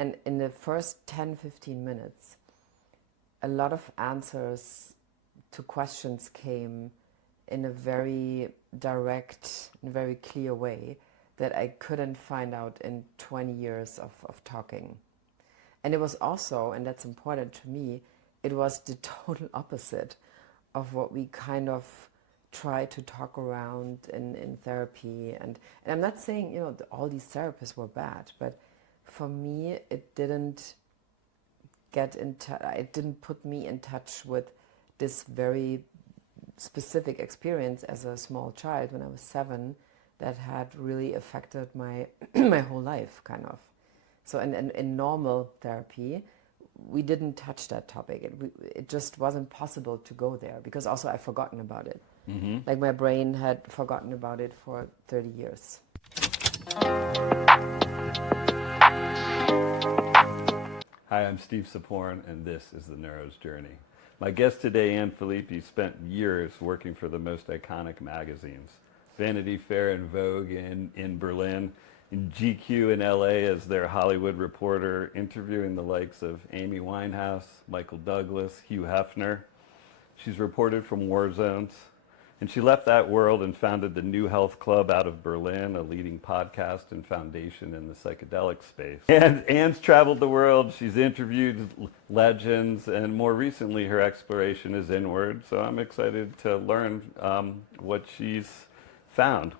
And in the first 10, 15 minutes, a lot of answers to questions came in a very direct and very clear way that I couldn't find out in 20 years of talking. And it was also, and that's important to me, it was the total opposite of what we kind of try to talk around in therapy. And I'm not saying, all these therapists were bad, but for me, it didn't it didn't put me in touch with this very specific experience as a small child when I was 7 that had really affected my my whole life, kind of. So in normal therapy, we didn't touch that topic. It just wasn't possible to go there because also I've forgotten about it. Mm-hmm. Like my brain had forgotten about it for 30 years. Hi, I'm Steve Saporn, and this is The Neuro's Journey. My guest today, Anne Philippi, spent years working for the most iconic magazines. Vanity Fair and Vogue in Berlin, in GQ in LA as their Hollywood reporter, interviewing the likes of Amy Winehouse, Michael Douglas, Hugh Hefner. She's reported from war zones. And she left that world and founded the New Health Club out of Berlin, a leading podcast and foundation in the psychedelic space. And Anne's traveled the world. She's interviewed legends, and more recently, her exploration is inward. So I'm excited to learn what she's found.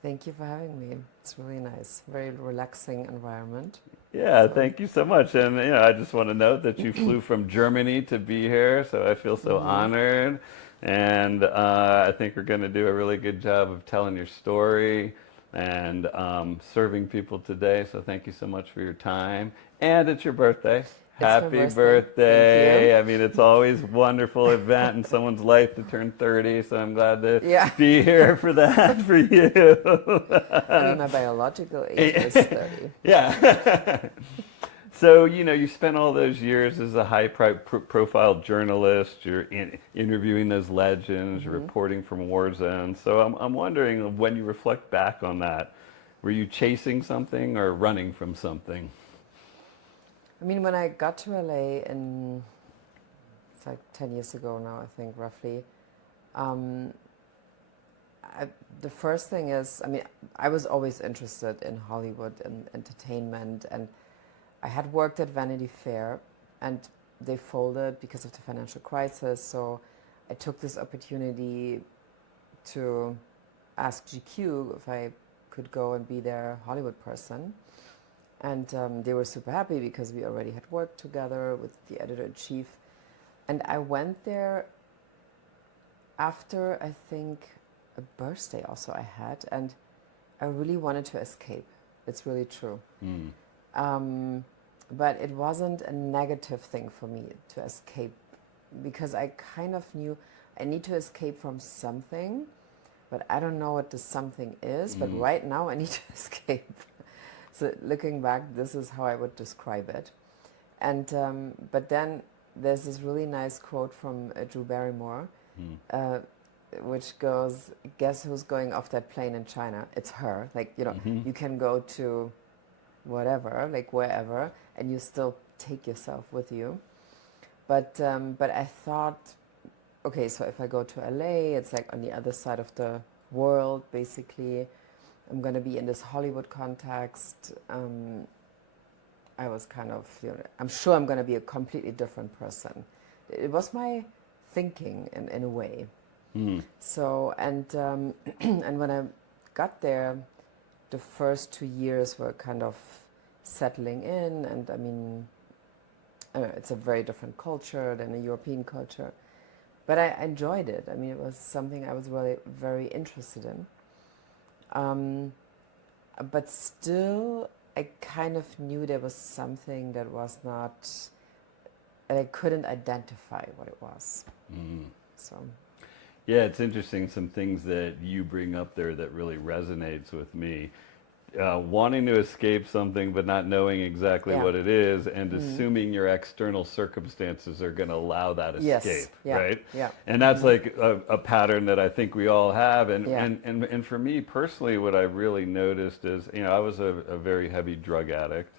Thank you for having me. It's really nice. Very relaxing environment. Yeah, so. Thank you so much. And I just want to note that you flew from Germany to be here, so I feel so honored. And I think we're going to do a really good job of telling your story and serving people today. So thank you so much for your time. And it's your birthday. Happy birthday. I mean, it's always a wonderful event in someone's life to turn 30, so I'm glad to be here for that for you. I mean, my biological age is 30. Yeah. So, you spent all those years as a high-profile journalist. You're interviewing those legends, you're reporting from war zones. So I'm wondering, when you reflect back on that, were you chasing something or running from something? I mean, when I got to LA it's like 10 years ago now, I think, roughly, the first thing is, I mean, I was always interested in Hollywood and entertainment, and I had worked at Vanity Fair, and they folded because of the financial crisis, so I took this opportunity to ask GQ if I could go and be their Hollywood person. And they were super happy because we already had worked together with the editor-in-chief. And I went there after, I think, a birthday also I had. And I really wanted to escape. It's really true. But it wasn't a negative thing for me to escape, because I kind of knew I need to escape from something, but I don't know what the something is. But right now I need to escape. So looking back, this is how I would describe it. And but then there's this really nice quote from Drew Barrymore, which goes, "Guess who's going off that plane in China? It's her." Like, you can go to whatever, like wherever, and you still take yourself with you. But I thought, okay, so if I go to LA, it's like on the other side of the world, basically. I'm going to be in this Hollywood context. I was kind of, I'm sure I'm going to be a completely different person. It was my thinking in a way. So, and when I got there, the first 2 years were kind of settling in. And I mean, it's a very different culture than a European culture. But I enjoyed it. I mean, it was something I was really very interested in. But still, I kind of knew there was something that was not, I couldn't identify what it was. So, yeah, it's interesting, some things that you bring up there that really resonates with me. wanting to escape something but not knowing exactly what it is, and assuming your external circumstances are going to allow that escape, right? Yeah. And that's like a pattern that I think we all have. And, Yeah. and for me personally, what I really noticed is, I was a very heavy drug addict,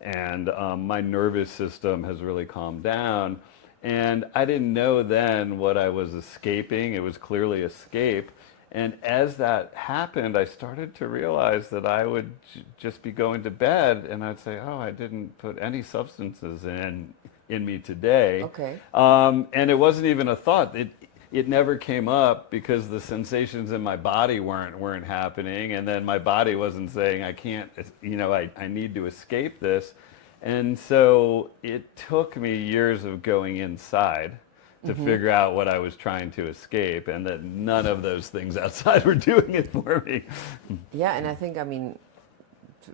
and my nervous system has really calmed down. And I didn't know then what I was escaping. It was clearly escape. And as that happened, I started to realize that I would just be going to bed and I'd say, oh, I didn't put any substances in me today. Okay. And it wasn't even a thought. It never came up because the sensations in my body weren't happening. And then my body wasn't saying, I can't, I need to escape this. And so it took me years of going inside to figure out what I was trying to escape, and that none of those things outside were doing it for me. Yeah, and I think,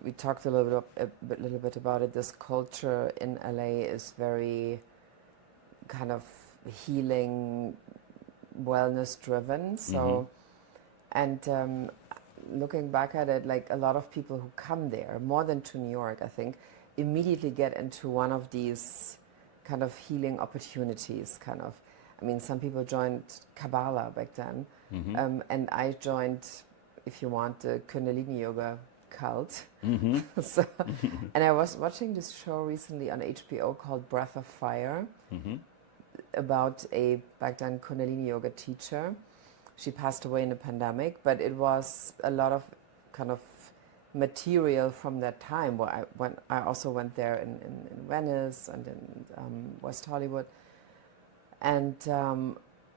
we talked a little bit about it. This culture in LA is very kind of healing, wellness driven. So, and looking back at it, like a lot of people who come there, more than to New York, I think, immediately get into one of these kind of healing opportunities, kind of. Some people joined Kabbalah back then, and I joined, if you want, the Kundalini Yoga cult. So, and I was watching this show recently on HBO called Breath of Fire, about a back then Kundalini Yoga teacher. She passed away in a pandemic, but it was a lot of kind of material from that time. Where I also went there in Venice and in West Hollywood, and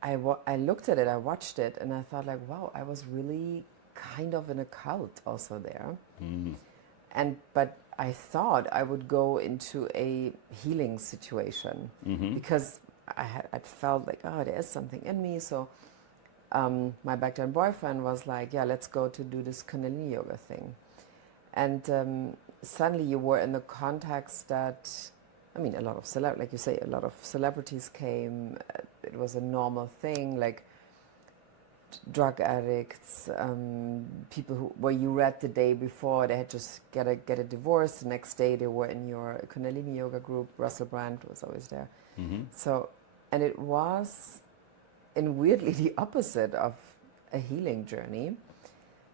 I looked at it, I watched it, and I thought like, wow, I was really kind of in a cult also there. But I thought I would go into a healing situation because I felt like, oh, there is something in me. So my back then boyfriend was like, yeah, let's go to do this Kundalini Yoga thing. And suddenly you were in the context that, a lot of like you say, a lot of celebrities came. It was a normal thing, like drug addicts, people where you read the day before they had just get a divorce. The next day they were in your Kundalini Yoga group. Russell Brand was always there. So, and it was, in weirdly the opposite of a healing journey,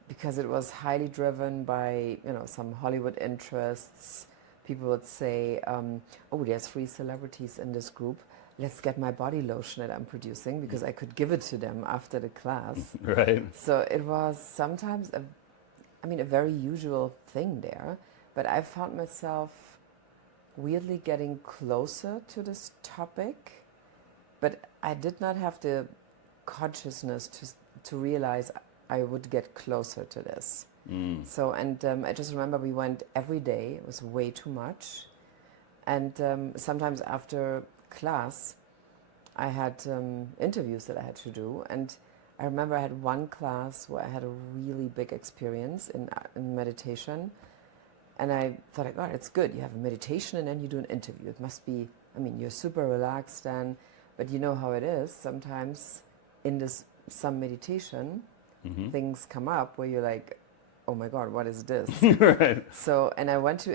because it was highly driven by, some Hollywood interests. People would say, oh, there's 3 celebrities in this group. Let's get my body lotion that I'm producing because I could give it to them after the class. Right. So it was sometimes, a very usual thing there. But I found myself weirdly getting closer to this topic. But I did not have the consciousness to realize I would get closer to this. So, and I just remember we went every day. It was way too much. And sometimes after class, I had interviews that I had to do. And I remember I had one class where I had a really big experience in meditation. And I thought, like, oh, it's good. You have a meditation and then you do an interview. It must be, you're super relaxed then. But you know how it is. Sometimes in some meditation, things come up where you're like, oh my God, what is this? Right. So, and I went to,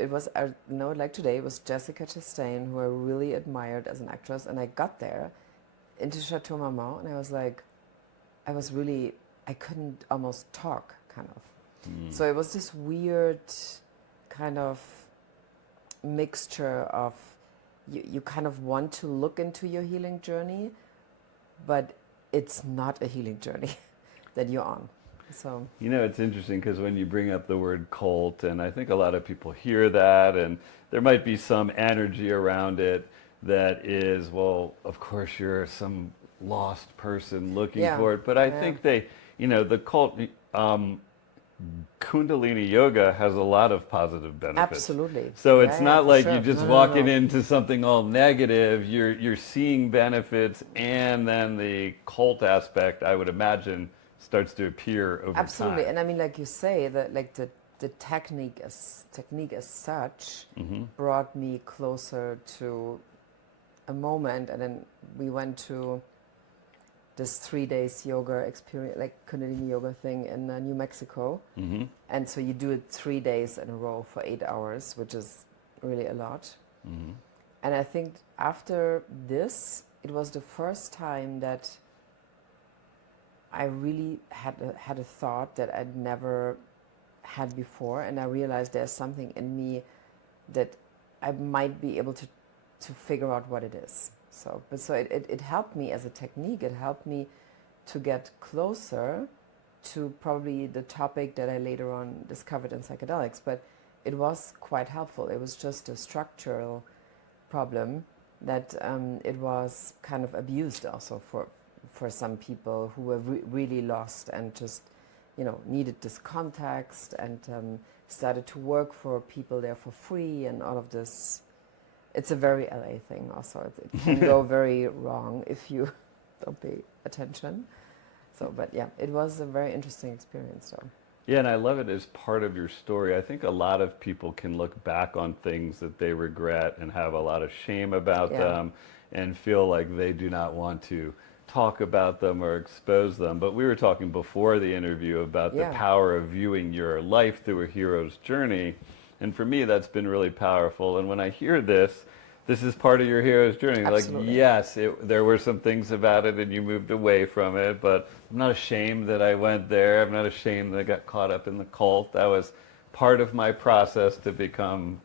like today, it was Jessica Chastain, who I really admired as an actress. And I got there into Chateau Marmont, and I was like, I couldn't almost talk, kind of. So it was this weird kind of mixture of, you kind of want to look into your healing journey, but it's not a healing journey that you're on. So it's interesting because when you bring up the word cult, and I think a lot of people hear that, and there might be some energy around it that is, well, of course you're some lost person looking for it. But I think the cult, Kundalini Yoga has a lot of positive benefits. Absolutely. So it's not like sure. you're just walking into something all negative. You're seeing benefits, and then the cult aspect, I would imagine, starts to appear over Absolutely. time. And like you say, that like the technique as such brought me closer to a moment. And then we went to this 3 days yoga experience, like Kundalini yoga thing in New Mexico. Mm-hmm. And so you do it 3 days in a row for 8 hours, which is really a lot. Mm-hmm. And I think after this, it was the first time that I really had a thought that I'd never had before, and I realized there's something in me that I might be able to figure out what it is. So it helped me as a technique. It helped me to get closer to probably the topic that I later on discovered in psychedelics. But it was quite helpful. It was just a structural problem that it was kind of abused also for some people who were really lost and just, needed this context and started to work for people there for free and all of this. It's a very LA thing also. It can go very wrong if you don't pay attention. So, but yeah, it was a very interesting experience. So. Yeah, and I love it as part of your story. I think a lot of people can look back on things that they regret and have a lot of shame about them and feel like they do not want to talk about them or expose them. But we were talking before the interview about the power of viewing your life through a hero's journey. And for me, that's been really powerful. And when I hear this is part of your hero's journey. Absolutely. Like, yes, there were some things about it and you moved away from it, but I'm not ashamed that I went there. I'm not ashamed that I got caught up in the cult. That was part of my process to become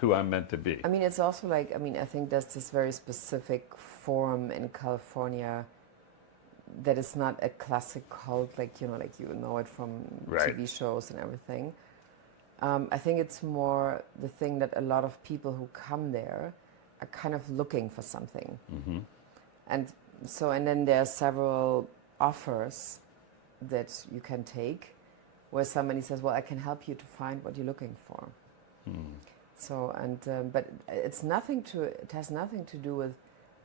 who I'm meant to be. I mean, it's also like, I think there's this very specific form in California that is not a classic cult, like you know it from TV shows and everything. I think it's more the thing that a lot of people who come there are kind of looking for something. Mm-hmm. And then there are several offers that you can take where somebody says, well, I can help you to find what you're looking for. So, but it has nothing to do with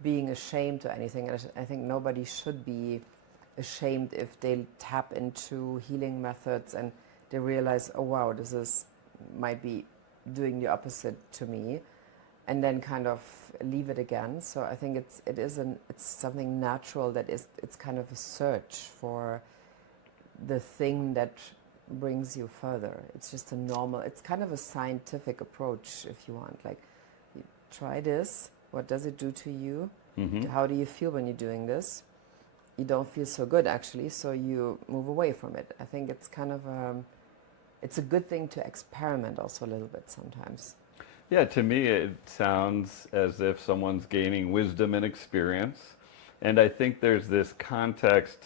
being ashamed or anything. And I think nobody should be ashamed if they tap into healing methods and they realize, oh wow, might be doing the opposite to me, and then kind of leave it again. So I think it's something natural it's kind of a search for the thing that brings you further. It's just it's kind of a scientific approach, if you want. Like, you try this, what does it do to you? Mm-hmm. How do you feel when you're doing this? You don't feel so good, actually, so you move away from it. I think it's kind of it's a good thing to experiment also a little bit sometimes. Yeah, to me it sounds as if someone's gaining wisdom and experience. And I think there's this context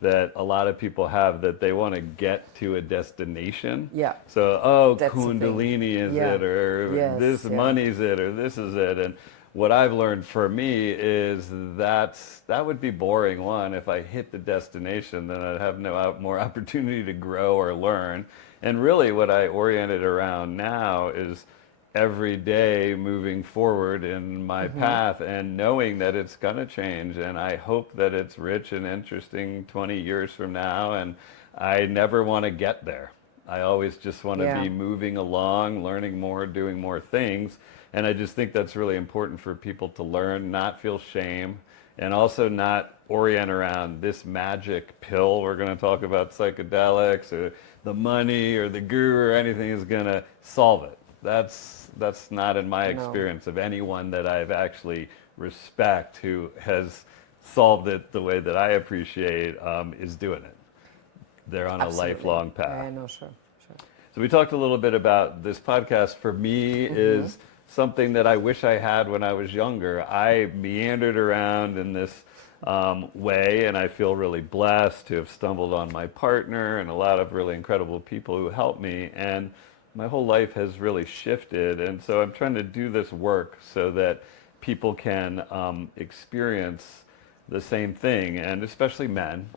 that a lot of people have that they want to get to a destination. Yeah. So, that's Kundalini is it, or this money's it, or this is it. And what I've learned for me is that would be boring. One, if I hit the destination, then I'd have no more opportunity to grow or learn. And really what I oriented around now is every day moving forward in my path and knowing that it's going to change. And I hope that it's rich and interesting 20 years from now. And I never want to get there. I always just want to be moving along, learning more, doing more things. And I just think that's really important for people to learn, not feel shame, and also not orient around this magic pill. We're going to talk about psychedelics or the money or the guru or anything is going to solve it. That's not in my experience of anyone that I've actually respect who has solved it the way that I appreciate is doing it. They're on a lifelong path. Yeah, no, sure. So we talked a little bit about this podcast for me is something that I wish I had when I was younger. I meandered around in this way, and I feel really blessed to have stumbled on my partner and a lot of really incredible people who helped me. And my whole life has really shifted. And so I'm trying to do this work so that people can experience the same thing, and especially men.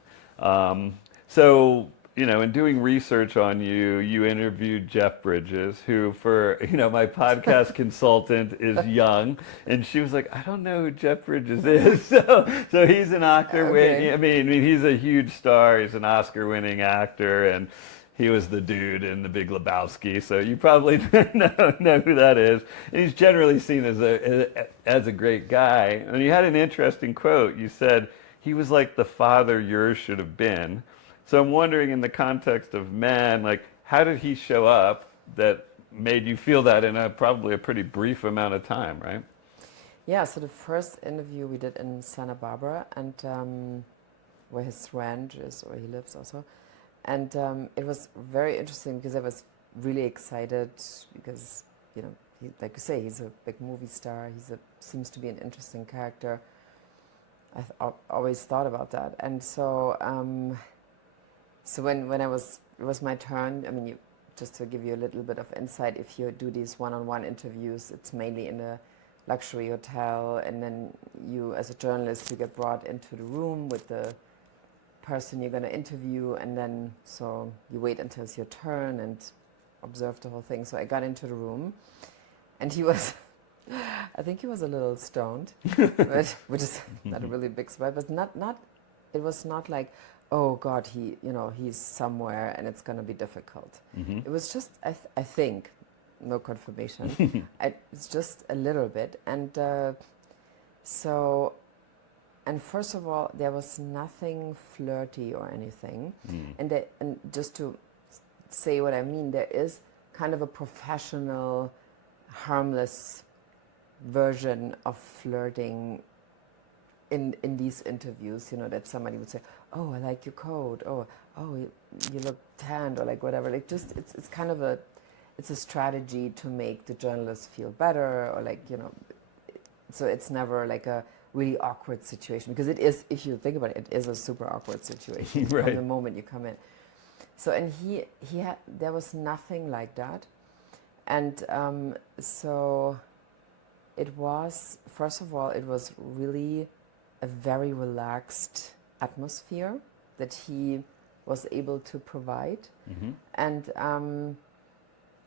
So, in doing research on you, you interviewed Jeff Bridges, who for, my podcast consultant is young. And she was like, I don't know who Jeff Bridges is. So he's an Oscar winning, I mean, he's a huge star. He's an Oscar winning actor. And he was the dude in The Big Lebowski. So you probably know who that is. And he's generally seen as a great guy. And you had an interesting quote. You said, he was like the father yours should have been. So I'm wondering, in the context of men, like, how did he show up that made you feel that in probably a pretty brief amount of time, right? Yeah, so the first interview we did in Santa Barbara, and where his ranch is, where he lives also. And it was very interesting because I was really excited because, like you say, he's a big movie star. Seems to be an interesting character. Always thought about that. And so, when it was my turn, I mean, just to give you a little bit of insight, if you do these one-on-one interviews, it's mainly in a luxury hotel, and then you, as a journalist, you get brought into the room with the person you're going to interview, and then so you wait until it's your turn and observe the whole thing. So I got into the room, and he was, I think he was a little stoned, but, which is not a really big surprise, but it was not like, oh God, he's somewhere and it's going to be difficult. It was just, I think, no confirmation. It's just a little bit. And and first of all, there was nothing flirty or anything. And just to say what I mean, there is kind of a professional, harmless version of flirting in these interviews, that somebody would say, oh, I like your coat, oh, you look tanned, or like whatever. Like, just, it's kind of it's a strategy to make the journalist feel better, or like, so it's never like a really awkward situation, because it is, if you think about it, it is a super awkward situation Right. from the moment you come in. So, and he had, there was nothing like that. And so it was, first of all, it was really a very relaxed atmosphere that he was able to provide. And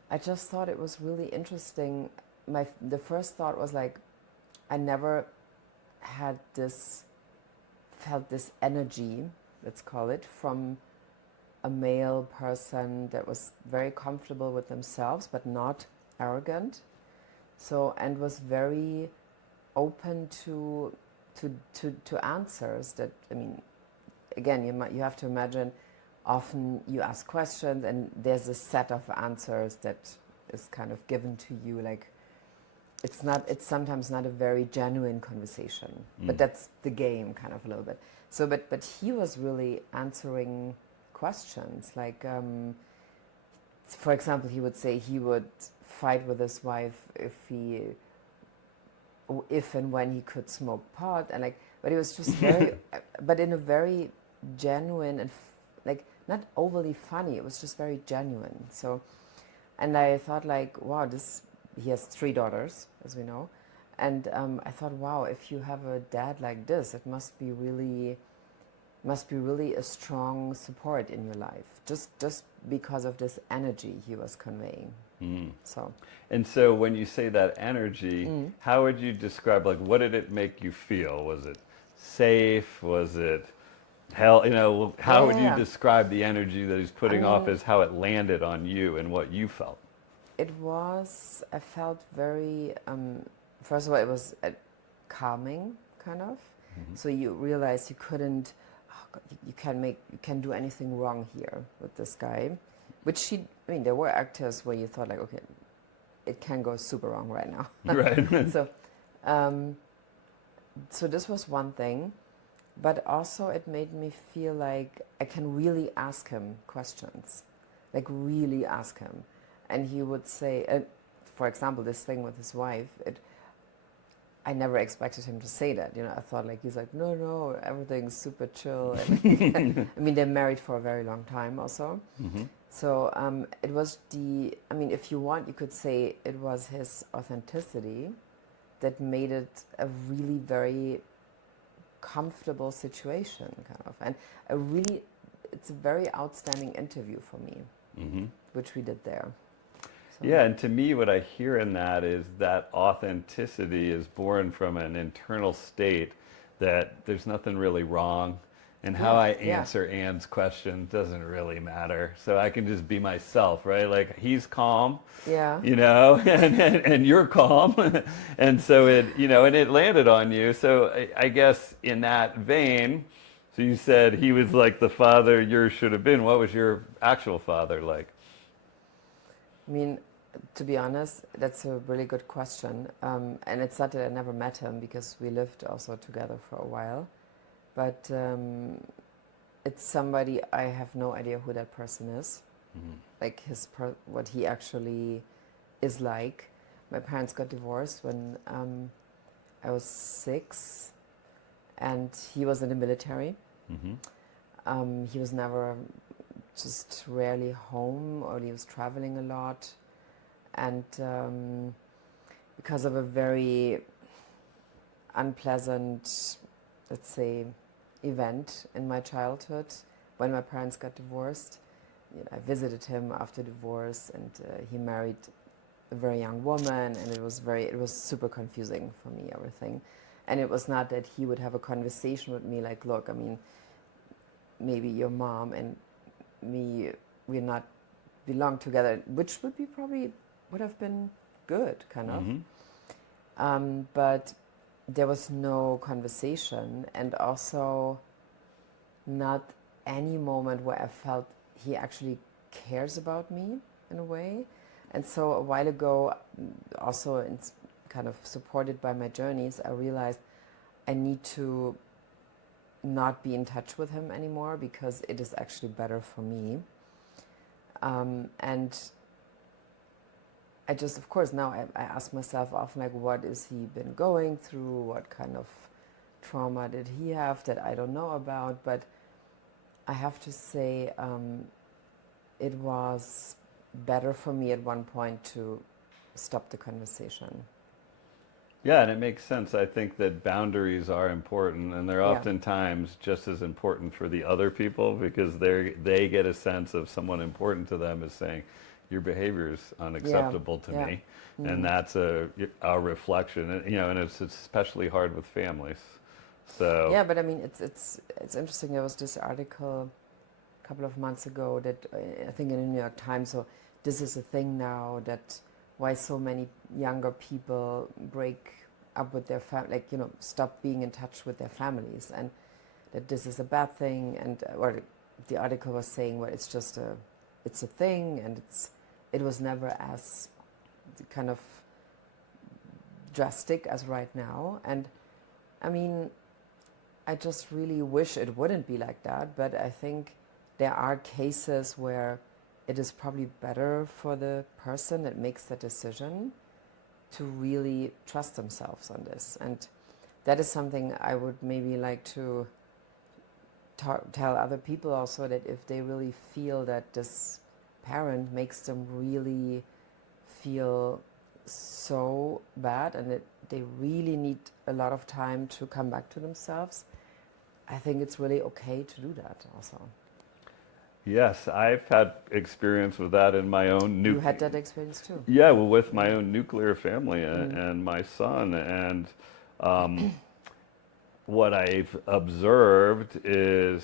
I just thought it was really interesting. The first thought was like, I never felt this energy, let's call it, from a male person that was very comfortable with themselves, but not arrogant. So, and was very open to answers that, I mean, again, you have to imagine, often you ask questions and there's a set of answers that is kind of given to you, like, it's sometimes not a very genuine conversation, but that's the game, kind of, a little bit. So, but he was really answering questions, like, for example, he would say he would fight with his wife if and when he could smoke pot, and like, but it was just very, but in a very genuine and like, not overly funny. It was just very genuine. So, and I thought, like, wow, he has 3 daughters, as we know, and I thought, wow, if you have a dad like this, it must be really a strong support in your life, just because of this energy he was conveying. So. And so when you say that energy, how would you describe, like, what did it make you feel? Was it safe? Was it hell? How would you describe the energy that he's putting off as how it landed on you and what you felt? I felt very, first of all, it was calming, kind of. So you realize you couldn't, you can't do anything wrong here with this guy. Which there were actors where you thought, like, okay, it can go super wrong right now. Right. So this was one thing, but also it made me feel like I can really ask him questions, like really ask him. And he would say, for example, this thing with his wife, I never expected him to say that. I thought, like, he's like, no, everything's super chill. And I mean, they're married for a very long time also. So it was if you want, you could say it was his authenticity that made it a really very comfortable situation, kind of. And it's a very outstanding interview for me, which we did there. So. Yeah, and to me, what I hear in that is that authenticity is born from an internal state that there's nothing really wrong. And how I Yeah. answer Anne's question doesn't really matter. So I can just be myself, right? Like he's calm, Yeah. and you're calm. And so and it landed on you. So I guess in that vein, so you said he was like the father yours should have been. What was your actual father like? I mean, to be honest, that's a really good question. And it's not that I never met him because we lived also together for a while. But it's somebody I have no idea who that person is. Like what he actually is like. My parents got divorced when I was 6, and he was in the military. He was never, just rarely home, or he was traveling a lot. And because of a very unpleasant, let's say, event in my childhood, when my parents got divorced, I visited him after divorce, and he married a very young woman, and it was super confusing for me, everything. And it was not that he would have a conversation with me like, look, I mean, maybe your mom and me, we're not belong together, which would have been good, kind of. But there was no conversation, and also not any moment where I felt he actually cares about me in a way. And so a while ago, also kind of supported by my journeys, I realized I need to not be in touch with him anymore because it is actually better for me. And I just, of course, now I ask myself often, like, what has he been going through? What kind of trauma did he have that I don't know about? But I have to say, it was better for me at one point to stop the conversation. Yeah, and it makes sense. I think that boundaries are important, and they're Yeah. oftentimes just as important for the other people because they get a sense of someone important to them as saying, "Your behavior is unacceptable to me," and that's a reflection. And it's especially hard with families. So Yeah, but I mean, it's interesting. There was this article a couple of months ago that I think in the New York Times. So this is a thing now, that why so many younger people break up with their family, like, stop being in touch with their families, and that this is a bad thing. And or the article was saying, well, it's a thing, and it was never as kind of drastic as right now. And I mean, I just really wish it wouldn't be like that, but I think there are cases where it is probably better for the person that makes the decision to really trust themselves on this. And that is something I would maybe like to tell other people also, that if they really feel that this parent makes them really feel so bad and that they really need a lot of time to come back to themselves, I think it's really okay to do that also. yes, I've had experience with that in my own You had that experience too? yeah, well, with my own nuclear family and my son. And what I've observed is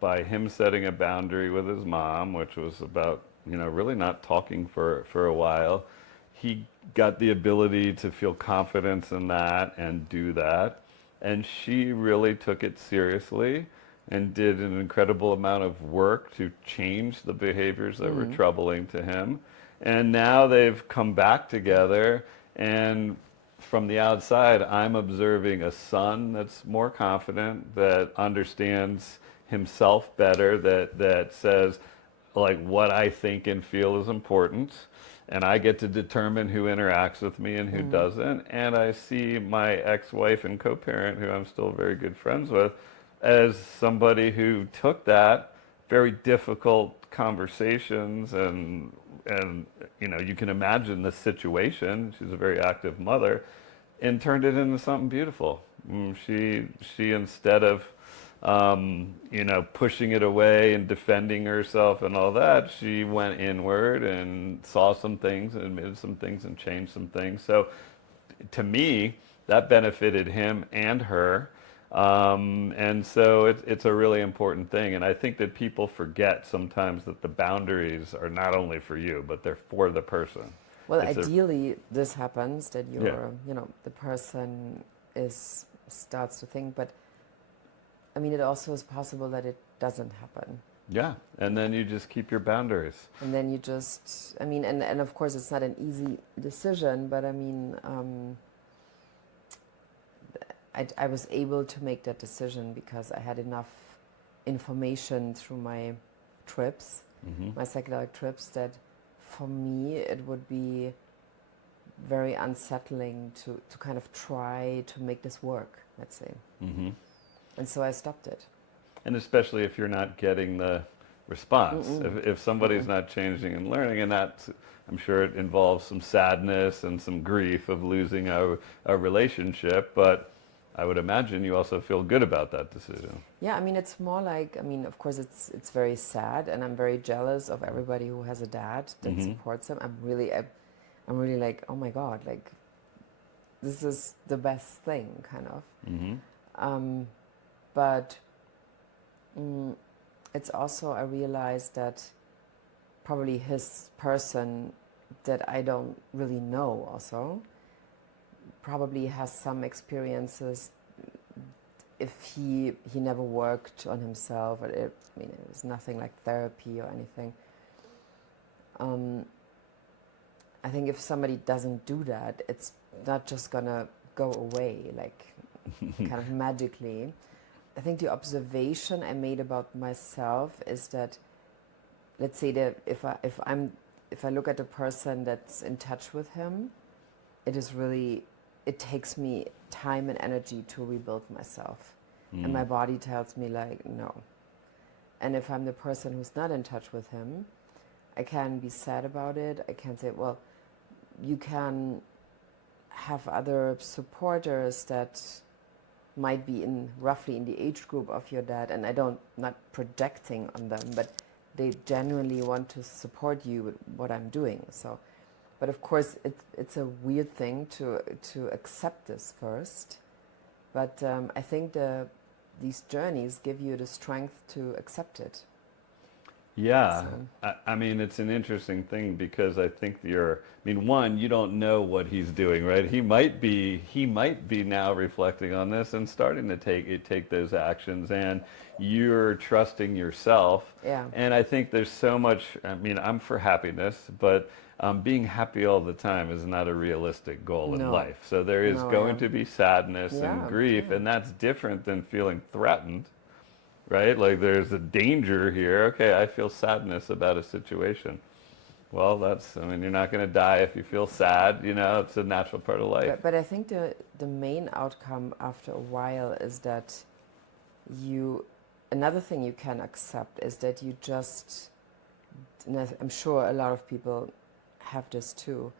by him setting a boundary with his mom, which was about, really not talking for a while, he got the ability to feel confidence in that and do that. And she really took it seriously and did an incredible amount of work to change the behaviors that were troubling to him. And now they've come back together, and from the outside, I'm observing a son that's more confident, that understands himself better, that says, like, what I think and feel is important, and I get to determine who interacts with me and who doesn't. And I see my ex-wife and co-parent, who I'm still very good friends with, as somebody who took that very difficult conversations and you can imagine the situation. She's a very active mother, and turned it into something beautiful. She instead of pushing it away and defending herself and all that, she went inward and saw some things and admitted some things and changed some things. So to me, that benefited him and her. And so it's a really important thing. And I think that people forget sometimes that the boundaries are not only for you, but they're for the person. Well, It's a, ideally, this happens that yeah, you're, the person starts to think, but I mean, it also is possible that it doesn't happen. yeah. And then you just keep your boundaries. And then you just, I mean, and of course, it's not an easy decision, but I mean, I was able to make that decision because I had enough information through my trips, my psychedelic trips, that for me it would be very unsettling to kind of try to make this work, let's say. And so I stopped it. And especially if you're not getting the response. If somebody's not changing and learning, and that, I'm sure it involves some sadness and some grief of losing a relationship, but I would imagine you also feel good about that decision. Yeah, I mean, it's more like, I mean, of course, it's very sad, and I'm very jealous of everybody who has a dad that supports them. I'm really like, oh my God, like, this is the best thing, kind of. But it's also, I realized that probably his person that I don't really know also probably has some experiences if he never worked on himself, or I mean, it was nothing like therapy or anything. I think if somebody doesn't do that, it's not just gonna go away like kind of magically. I think the observation I made about myself is that, let's say that if I look at a person that's in touch with him, it takes me time and energy to rebuild myself. And my body tells me like, no. And if I'm the person who's not in touch with him, I can be sad about it. I can say, well, you can have other supporters that might be roughly in the age group of your dad, and not projecting on them, but they genuinely want to support you with what I'm doing. So, but of course, it's a weird thing to accept this first. But I think these journeys give you the strength to accept it. Yeah, So, I mean, it's an interesting thing because I think one, you don't know what he's doing, right? He might be now reflecting on this and starting to take those actions, and you're trusting yourself. yeah. And I think there's so much, I mean, I'm for happiness, but being happy all the time is not a realistic goal in No. life. So there is No, going yeah. to be sadness and Yeah, grief, yeah. and that's different than feeling threatened. Right? Like there's a danger here. Okay, I feel sadness about a situation. Well, I mean, you're not going to die if you feel sad. It's a natural part of life. But I think the main outcome after a while is that another thing you can accept is that you just, and I'm sure a lot of people have this too,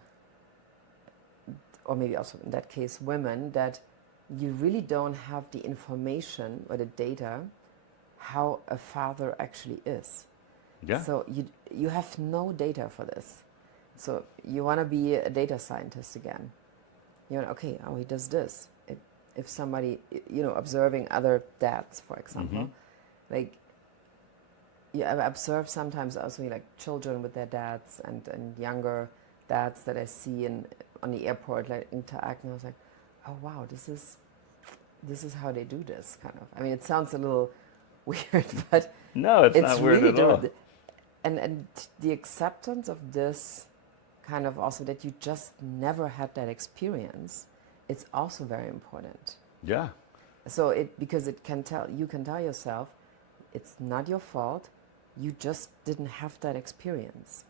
or maybe also in that case women, that you really don't have the information or the data how a father actually is. Yeah. So you have no data for this. So you want to be a data scientist again. Okay, oh, he does this. If somebody, observing other dads, for example, like, I observe sometimes also like children with their dads and younger dads that I see on the airport, like interact, and I was like, oh wow, this is how they do this, kind of. I mean, it sounds a little weird, but no, it's not weird really at all. And the acceptance of this kind of also that you just never had that experience, it's also very important. Yeah. So because you can tell yourself, it's not your fault, you just didn't have that experience.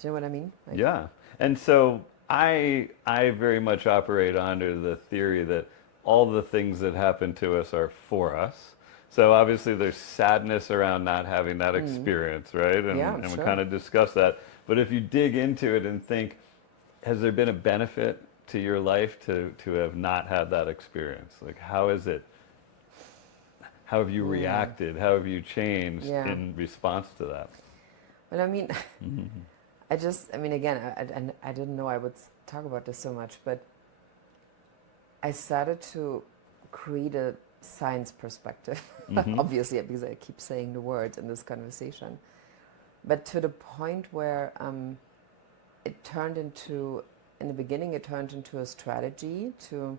Do you know what I mean? Like, Yeah. And so I very much operate under the theory that all the things that happen to us are for us. So obviously there's sadness around not having that experience, right? And we sure. kind of discuss that. But if you dig into it and think, has there been a benefit to your life to have not had that experience? Like, how is it? How have you reacted? How have you changed in response to that? But I mean, again, I didn't know I would talk about this so much, but I started to create a science perspective, obviously, because I keep saying the word in this conversation. But to the point where it turned into, in the beginning, it turned into a strategy to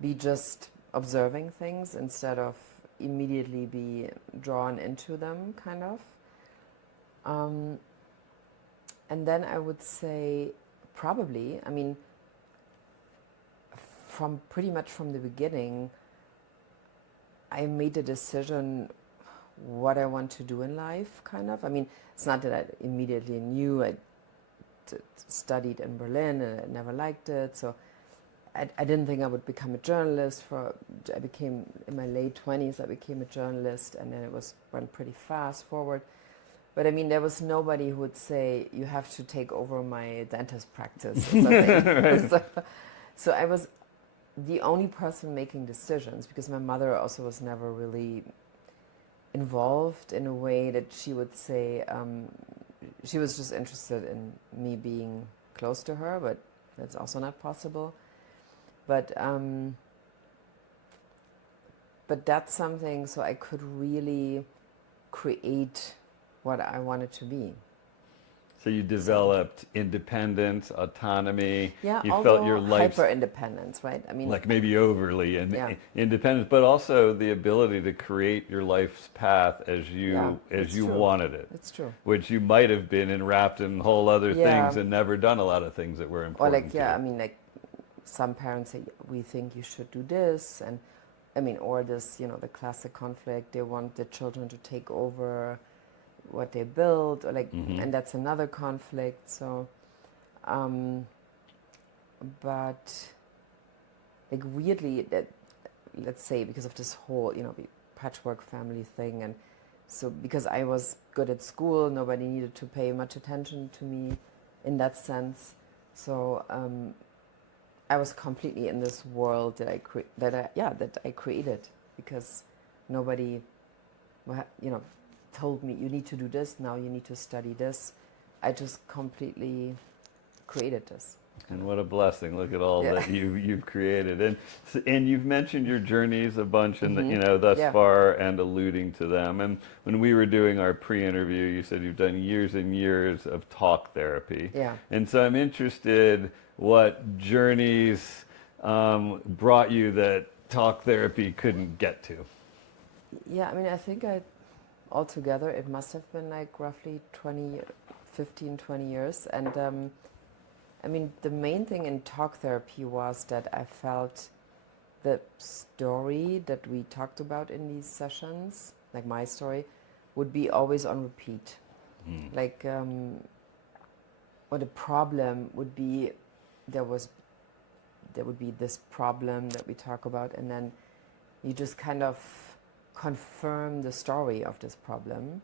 be just observing things instead of immediately be drawn into them, kind of. And then I would say probably, I mean, from pretty much from the beginning, I made a decision what I want to do in life, kind of. I mean, it's not that I immediately knew. I studied in Berlin and I never liked it, so I didn't think I would become a journalist. I became, in my late 20s, I became a journalist, and then went pretty fast forward. But I mean, there was nobody who would say, you have to take over my dentist practice or something. Right. So I was the only person making decisions, because my mother also was never really involved in a way that she would say, she was just interested in me being close to her, but that's also not possible. But that's something, so I could really create what I wanted to be. So you developed independence, autonomy. Yeah, You felt your life hyper independence, right? I mean, like maybe overly independence, but also the ability to create your life's path as you wanted it. It's true. Which you might have been enwrapped in whole other things and never done a lot of things that were important. Or like, I mean, like some parents say, we think you should do this, and I mean, or this, the classic conflict, they want the children to take over what they build, or like, and that's another conflict. So, but like weirdly, that, let's say, because of this whole, patchwork family thing, and so because I was good at school, nobody needed to pay much attention to me in that sense. So I was completely in this world that I created, because nobody, told me, you need to do this, now you need to study this. I just completely created this. And what a blessing! Look at all that you've created, and you've mentioned your journeys a bunch, and thus far, and alluding to them. And when we were doing our pre-interview, you said you've done years and years of talk therapy. Yeah. And so I'm interested what journeys brought you that talk therapy couldn't get to. Yeah, I mean, I think altogether it must have been like roughly 15, 20 years. And I mean, the main thing in talk therapy was that I felt the story that we talked about in these sessions, like my story, would be always on repeat. Like, or the problem would be, there would be this problem that we talk about, and then you just kind of confirm the story of this problem.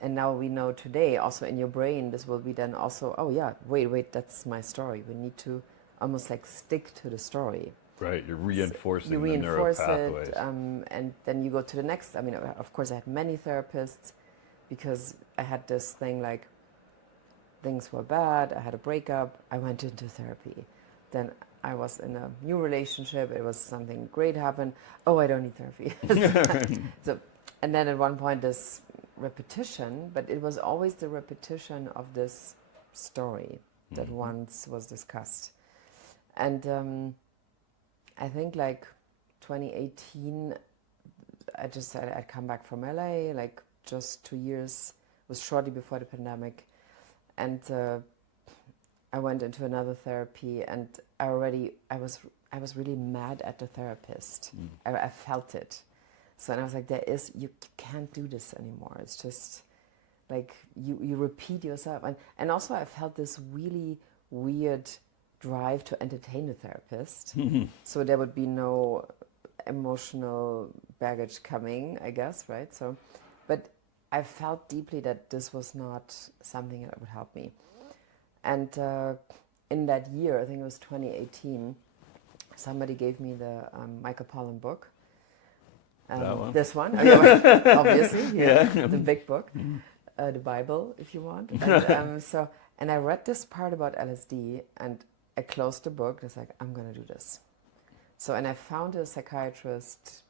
And now we know today, also in your brain, this will be then also, oh yeah, wait, that's my story. We need to almost like stick to the story. Right, you're reinforcing you the reinforce neural pathways. It, and then you go to the next. I mean, of course, I had many therapists, because I had this thing like, things were bad, I had a breakup, I went into therapy. Then I was in a new relationship, it was something great happened, oh, I don't need therapy. And then at one point this repetition, but it was always the repetition of this story that once was discussed. And I think like 2018, I'd come back from LA, like just 2 years, it was shortly before the pandemic. And I went into another therapy, and I was really mad at the therapist. I felt it. So, and I was like, you can't do this anymore. It's just like you repeat yourself. And also I felt this really weird drive to entertain the therapist. So there would be no emotional baggage coming, I guess, right? So, but I felt deeply that this was not something that would help me. And in that year, I think it was 2018, somebody gave me the Michael Pollan book. That one? This one, obviously, the big book, the Bible, if you want. And, and I read this part about LSD, and I closed the book. It's like, I'm going to do this. So, and I found a psychiatrist,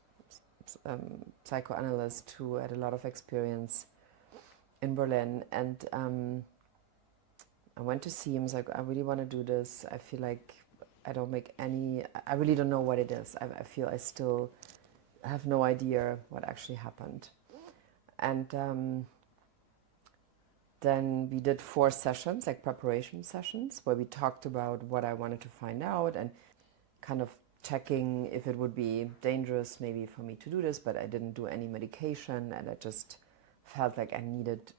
psychoanalyst who had a lot of experience in Berlin, and I went to see him. I was like, I really want to do this. I feel like I really don't know what it is. I feel I still have no idea what actually happened. And then we did 4 sessions, like preparation sessions, where we talked about what I wanted to find out and kind of checking if it would be dangerous maybe for me to do this, but I didn't do any medication, and I just felt like I needed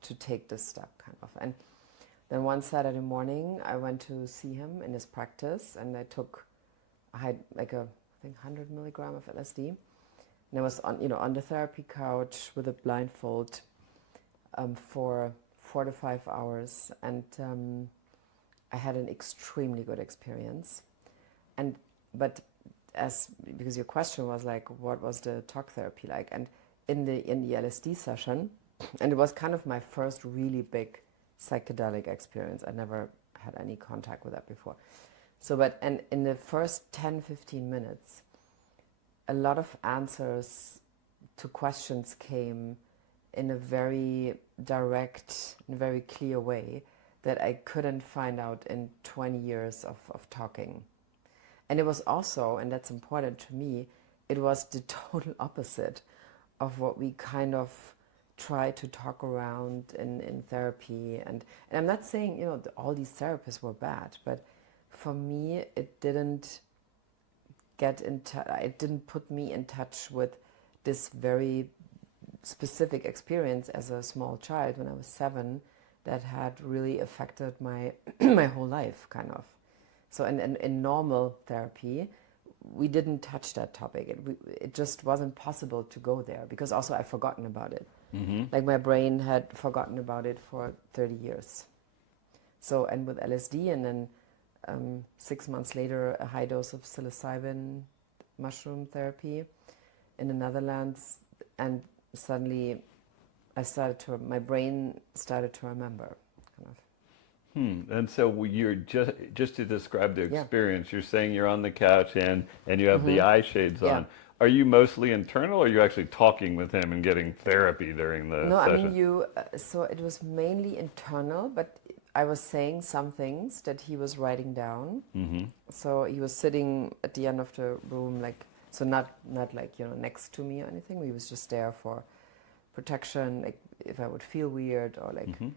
to take this step, kind of. And then one Saturday morning, I went to see him in his practice, and I had like I think 100 milligram of LSD, and I was on the therapy couch with a blindfold for 4 to 5 hours, and I had an extremely good experience. But because your question was like, what was the talk therapy like? And in the LSD session, and it was kind of my first really big psychedelic experience. I never had any contact with that before. And in the first 10-15 minutes, a lot of answers to questions came in a very direct and very clear way that I couldn't find out in 20 years of talking. And it was also, and that's important to me, it was the total opposite of what we kind of try to talk around in therapy. And I'm not saying, all these therapists were bad, but for me, it didn't it didn't put me in touch with this very specific experience as a small child when I was 7 that had really affected my my whole life, kind of. So in normal therapy, we didn't touch that topic. It just wasn't possible to go there because also I've forgotten about it. Mm-hmm. Like my brain had forgotten about it for 30 years. So, and with LSD, and then 6 months later, a high dose of psilocybin mushroom therapy in the Netherlands, and suddenly my brain started to remember, kind of. And so you're just to describe the experience, you're saying you're on the couch and you have the eye shades on. Are you mostly internal, or are you actually talking with him and getting therapy during the session? No, I mean, so it was mainly internal, but I was saying some things that he was writing down. Mm-hmm. So he was sitting at the end of the room, so not like, next to me or anything. He was just there for protection, like if I would feel weird or like... Mm-hmm.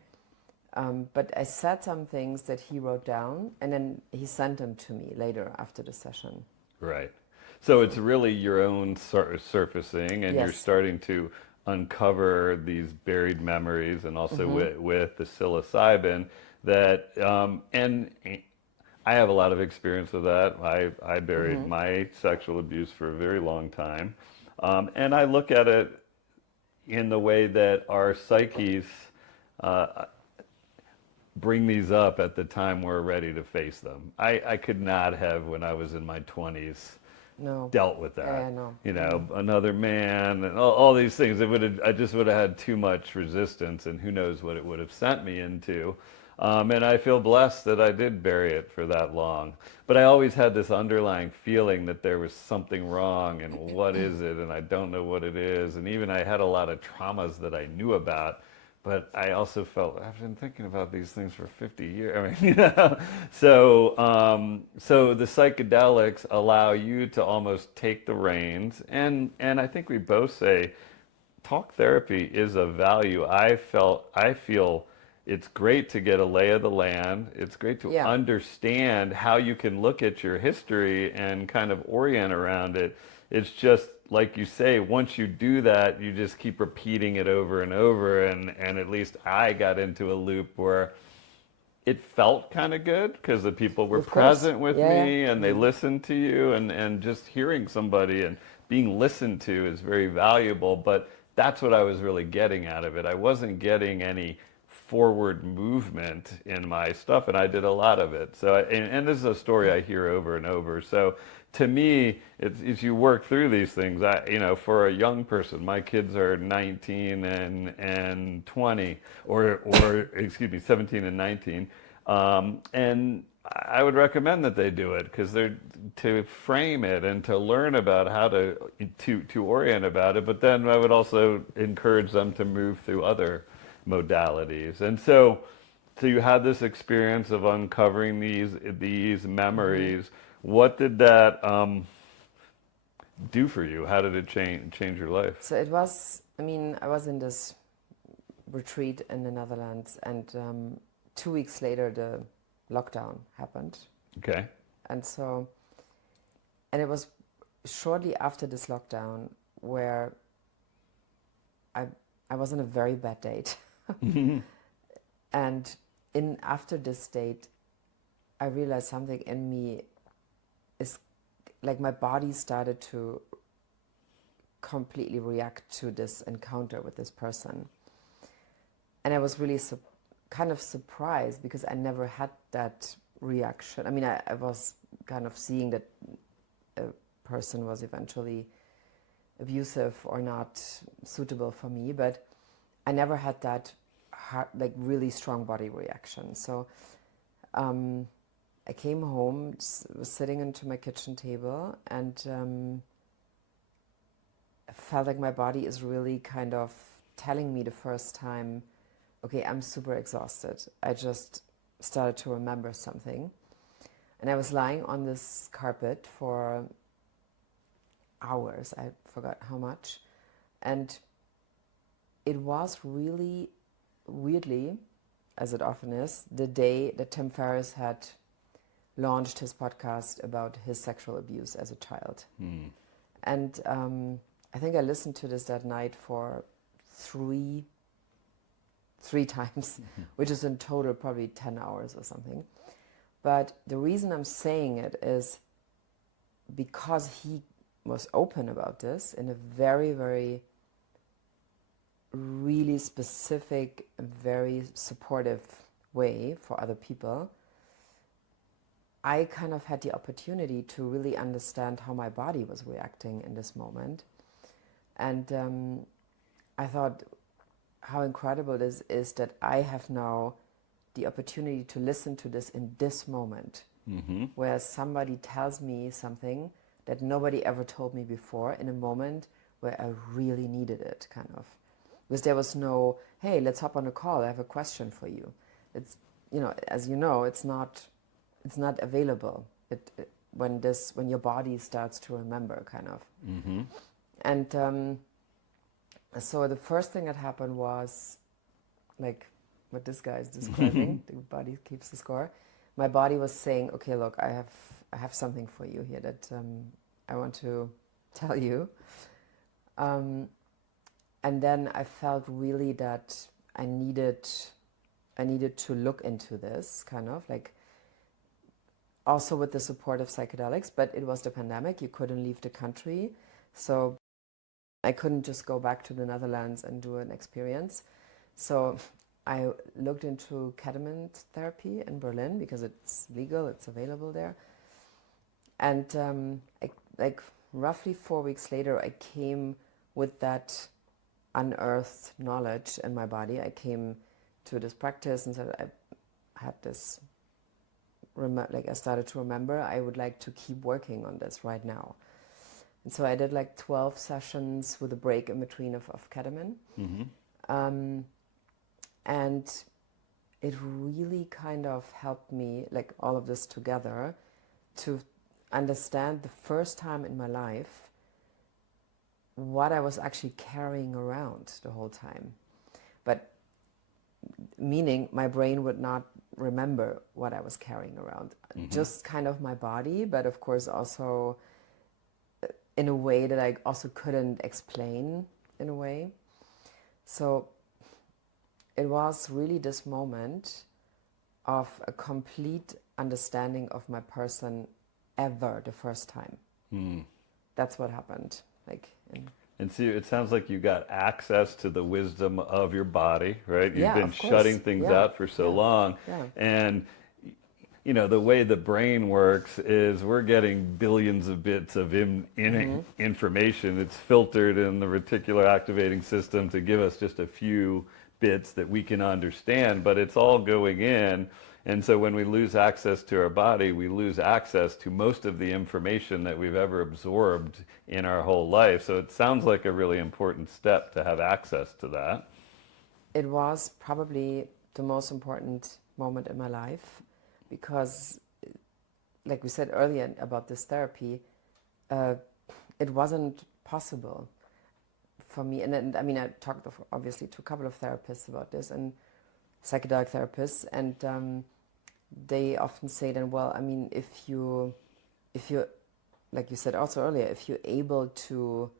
But I said some things that he wrote down, and then he sent them to me later after the session. Right. So it's really your own surfacing, and you're starting to uncover these buried memories, and also with the psilocybin that, and I have a lot of experience with that. I buried my sexual abuse for a very long time. And I look at it in the way that our psyches bring these up at the time we're ready to face them. I could not have, when I was in my 20s, dealt with that. Another man and all these things. I just would have had too much resistance, and who knows what it would have sent me into. And I feel blessed that I did bury it for that long. But I always had this underlying feeling that there was something wrong, and what is it? And I don't know what it is. And even I had a lot of traumas that I knew about. But I also felt I've been thinking about these things for 50 years. I mean, so the psychedelics allow you to almost take the reins, and I think we both say talk therapy is of value. I feel it's great to get a lay of the land. It's great to understand how you can look at your history and kind of orient around it. It's just, like you say, once you do that, you just keep repeating it over and over. And at least I got into a loop where it felt kind of good because the people were present with me and they listened to you. And just hearing somebody and being listened to is very valuable. But that's what I was really getting out of it. I wasn't getting any forward movement in my stuff, and I did a lot of it. So, and this is a story I hear over and over. So, to me, it's you work through these things. For a young person, my kids are 19 and 20, or excuse me, 17 and 19, and I would recommend that they do it because they're to frame it and to learn about how to orient about it. But then I would also encourage them to move through other modalities. And so you had this experience of uncovering these memories. What did that do for you? How did it change your life? So it was, I mean, I was in this retreat in the Netherlands, and 2 weeks later the lockdown happened. Okay. And so, and it was shortly after this lockdown where I was on a very bad date. And after this date, I realized something in me is like my body started to completely react to this encounter with this person. And I was really kind of surprised because I never had that reaction. I mean, I was kind of seeing that a person was eventually abusive or not suitable for me, but I never had that like really strong body reaction. So I came home, was sitting into my kitchen table, and I felt like my body is really kind of telling me the first time, okay, I'm super exhausted. I just started to remember something. And I was lying on this carpet for hours, I forgot how much. And it was really, weirdly, as it often is, the day that Tim Ferriss had launched his podcast about his sexual abuse as a child. And I think I listened to this that night for three times, which is in total probably 10 hours or something. But the reason I'm saying it is because he was open about this in a very, very really specific, very supportive way for other people. I kind of had the opportunity to really understand how my body was reacting in this moment. And I thought how incredible this is that I have now the opportunity to listen to this in this moment, where somebody tells me something that nobody ever told me before in a moment where I really needed it, kind of. Because there was no, hey, let's hop on a call, I have a question for you. It's, as you know, it's not available when your body starts to remember, kind of. And so the first thing that happened was, like what this guy is describing, the body keeps the score. My body was saying, okay, look, I have something for you here that I want to tell you. And then I felt really that I needed to look into this, kind of like, also with the support of psychedelics, but it was the pandemic, you couldn't leave the country, so I couldn't just go back to the Netherlands and do an experience. So I looked into ketamine therapy in Berlin because it's legal, it's available there. And like roughly 4 weeks later, I came with that unearthed knowledge in my body. I came to this practice and said, I had this, I started to remember, I would like to keep working on this right now. And so I did like 12 sessions with a break in between of ketamine. And it really kind of helped me, like all of this together, to understand the first time in my life what I was actually carrying around the whole time. But meaning my brain would not remember what I was carrying around. Just kind of my body, but of course also in a way that I also couldn't explain in a way. So it was really this moment of a complete understanding of my person ever the first time. That's what happened. And see, it sounds like you got access to the wisdom of your body, right? You've been of course. shutting things out for so long. And the way the brain works is we're getting billions of bits of information. It's filtered in the reticular activating system to give us just a few bits that we can understand, but it's all going in. And so when we lose access to our body, we lose access to most of the information that we've ever absorbed in our whole life. So it sounds like a really important step to have access to that. It was probably the most important moment in my life because, like we said earlier about this therapy, it wasn't possible for me. And I mean, I talked obviously to a couple of therapists about this, and psychedelic therapists, and they often say then, well, I mean, if you, like you said also earlier, if you're able to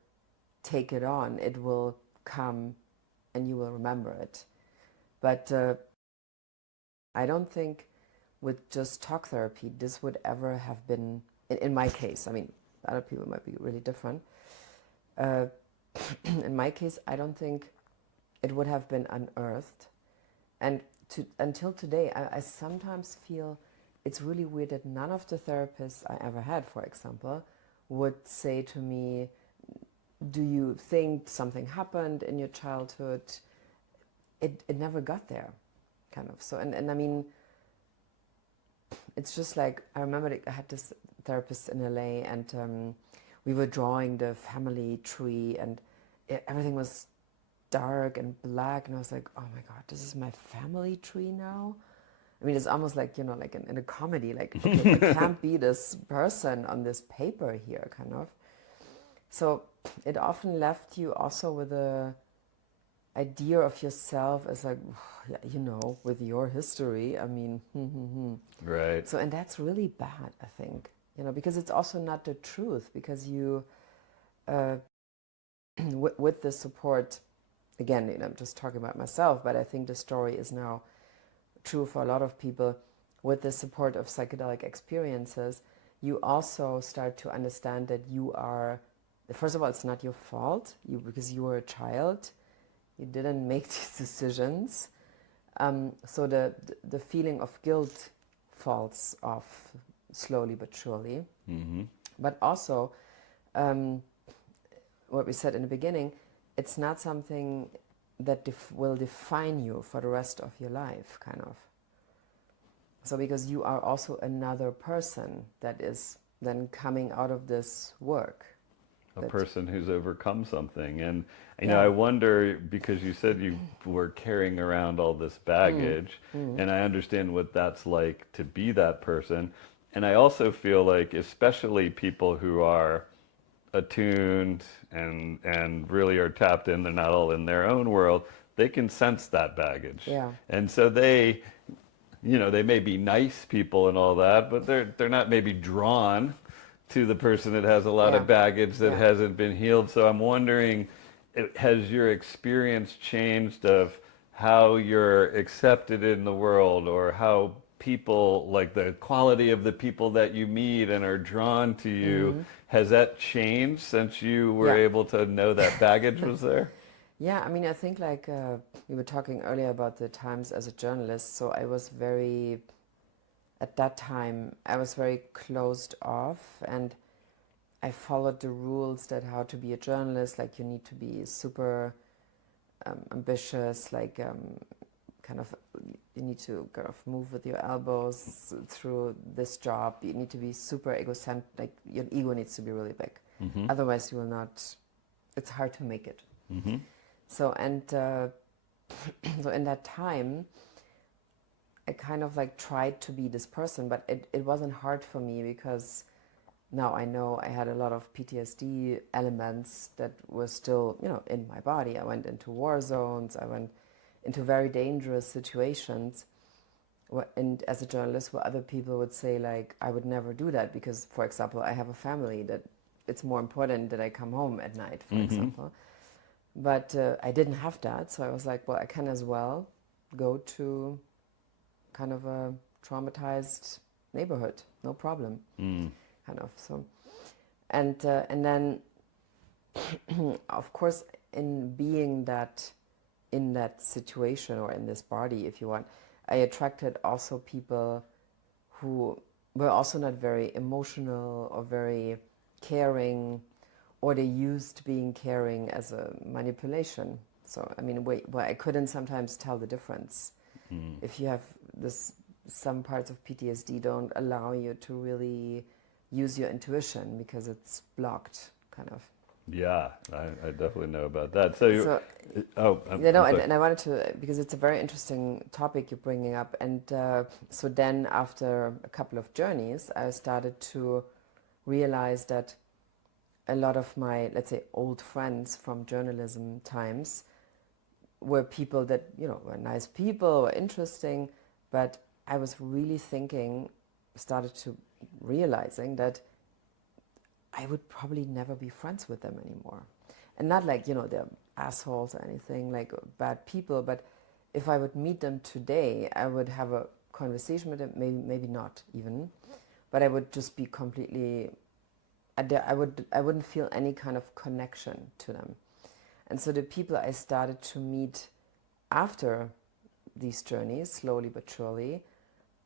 take it on, it will come and you will remember it. But I don't think with just talk therapy, this would ever have been, in my case, I mean, other people might be really different. In my case, I don't think it would have been unearthed. And until today, I sometimes feel it's really weird that none of the therapists I ever had, for example, would say to me, do you think something happened in your childhood? It never got there, kind of. So, and I mean, it's just like, I remember I had this therapist in LA, and we were drawing the family tree, and everything was dark and black, and I was like, oh my God, this is my family tree now? I mean, it's almost like, you know, like in a comedy, like, okay, it can't be this person on this paper here, kind of. So it often left you also with a idea of yourself as like, yeah, you know, with your history, I mean, Right. So, and that's really bad, I think, you know, because it's also not the truth, because you, with the support, again, you know, I'm just talking about myself, but I think the story is now true for a lot of people. With the support of psychedelic experiences, you also start to understand that you are, first of all, it's not your fault, because you were a child, you didn't make these decisions. So the feeling of guilt falls off slowly but surely. Mm-hmm. But also, what we said in the beginning, it's not something that will define you for the rest of your life, kind of. So because you are also another person that is then coming out of this work. A person who's overcome something. And, you Yeah. know, I wonder, because you said you were carrying around all this baggage, and I understand what that's like to be that person. And I also feel like, especially people who are attuned and really are tapped in, they're not all in their own world, they can sense that baggage. Yeah. And so they, you know, they may be nice people and all that, but they're not maybe drawn to the person that has a lot of baggage that hasn't been healed. So I'm wondering, has your experience changed of how you're accepted in the world, or how people, like the quality of the people that you meet and are drawn to you, has that changed since you were able to know that baggage was there? Yeah, I mean, I think like we were talking earlier about the times as a journalist, so I was very, at that time, I was very closed off, and I followed the rules that how to be a journalist, like you need to be super ambitious, like kind of, you need to kind of move with your elbows through this job, you need to be super egocentric, like your ego needs to be really big. Otherwise you will not, it's hard to make it. So, and so in that time, I kind of like tried to be this person, but it wasn't hard for me, because now I know I had a lot of PTSD elements that were still, you know, in my body. I went into war zones, I went into very dangerous situations, and as a journalist, where other people would say like, I would never do that, because, for example, I have a family, that it's more important that I come home at night, for example. But I didn't have that, so I was like, well, I can as well go to kind of a traumatized neighborhood, no problem, kind of. So, and then, of course, in being that, in that situation, or in this body, if you want, I attracted also people who were also not very emotional or very caring, or they used being caring as a manipulation. So, I mean, where I couldn't sometimes tell the difference. If you have this some parts of PTSD don't allow you to really use your intuition because it's blocked, kind of. Yeah, I definitely know about that. So, And I wanted to, because it's a very interesting topic you're bringing up. And so then after a couple of journeys, I started to realize that a lot of my, let's say, old friends from journalism times were people that, were nice people, were interesting, but I was really started to realizing that I would probably never be friends with them anymore. And not like, they're assholes or anything, like bad people, but if I would meet them today, I would have a conversation with them, maybe not even, but I would just be completely, I wouldn't feel any kind of connection to them. And so the people I started to meet after these journeys, slowly but surely,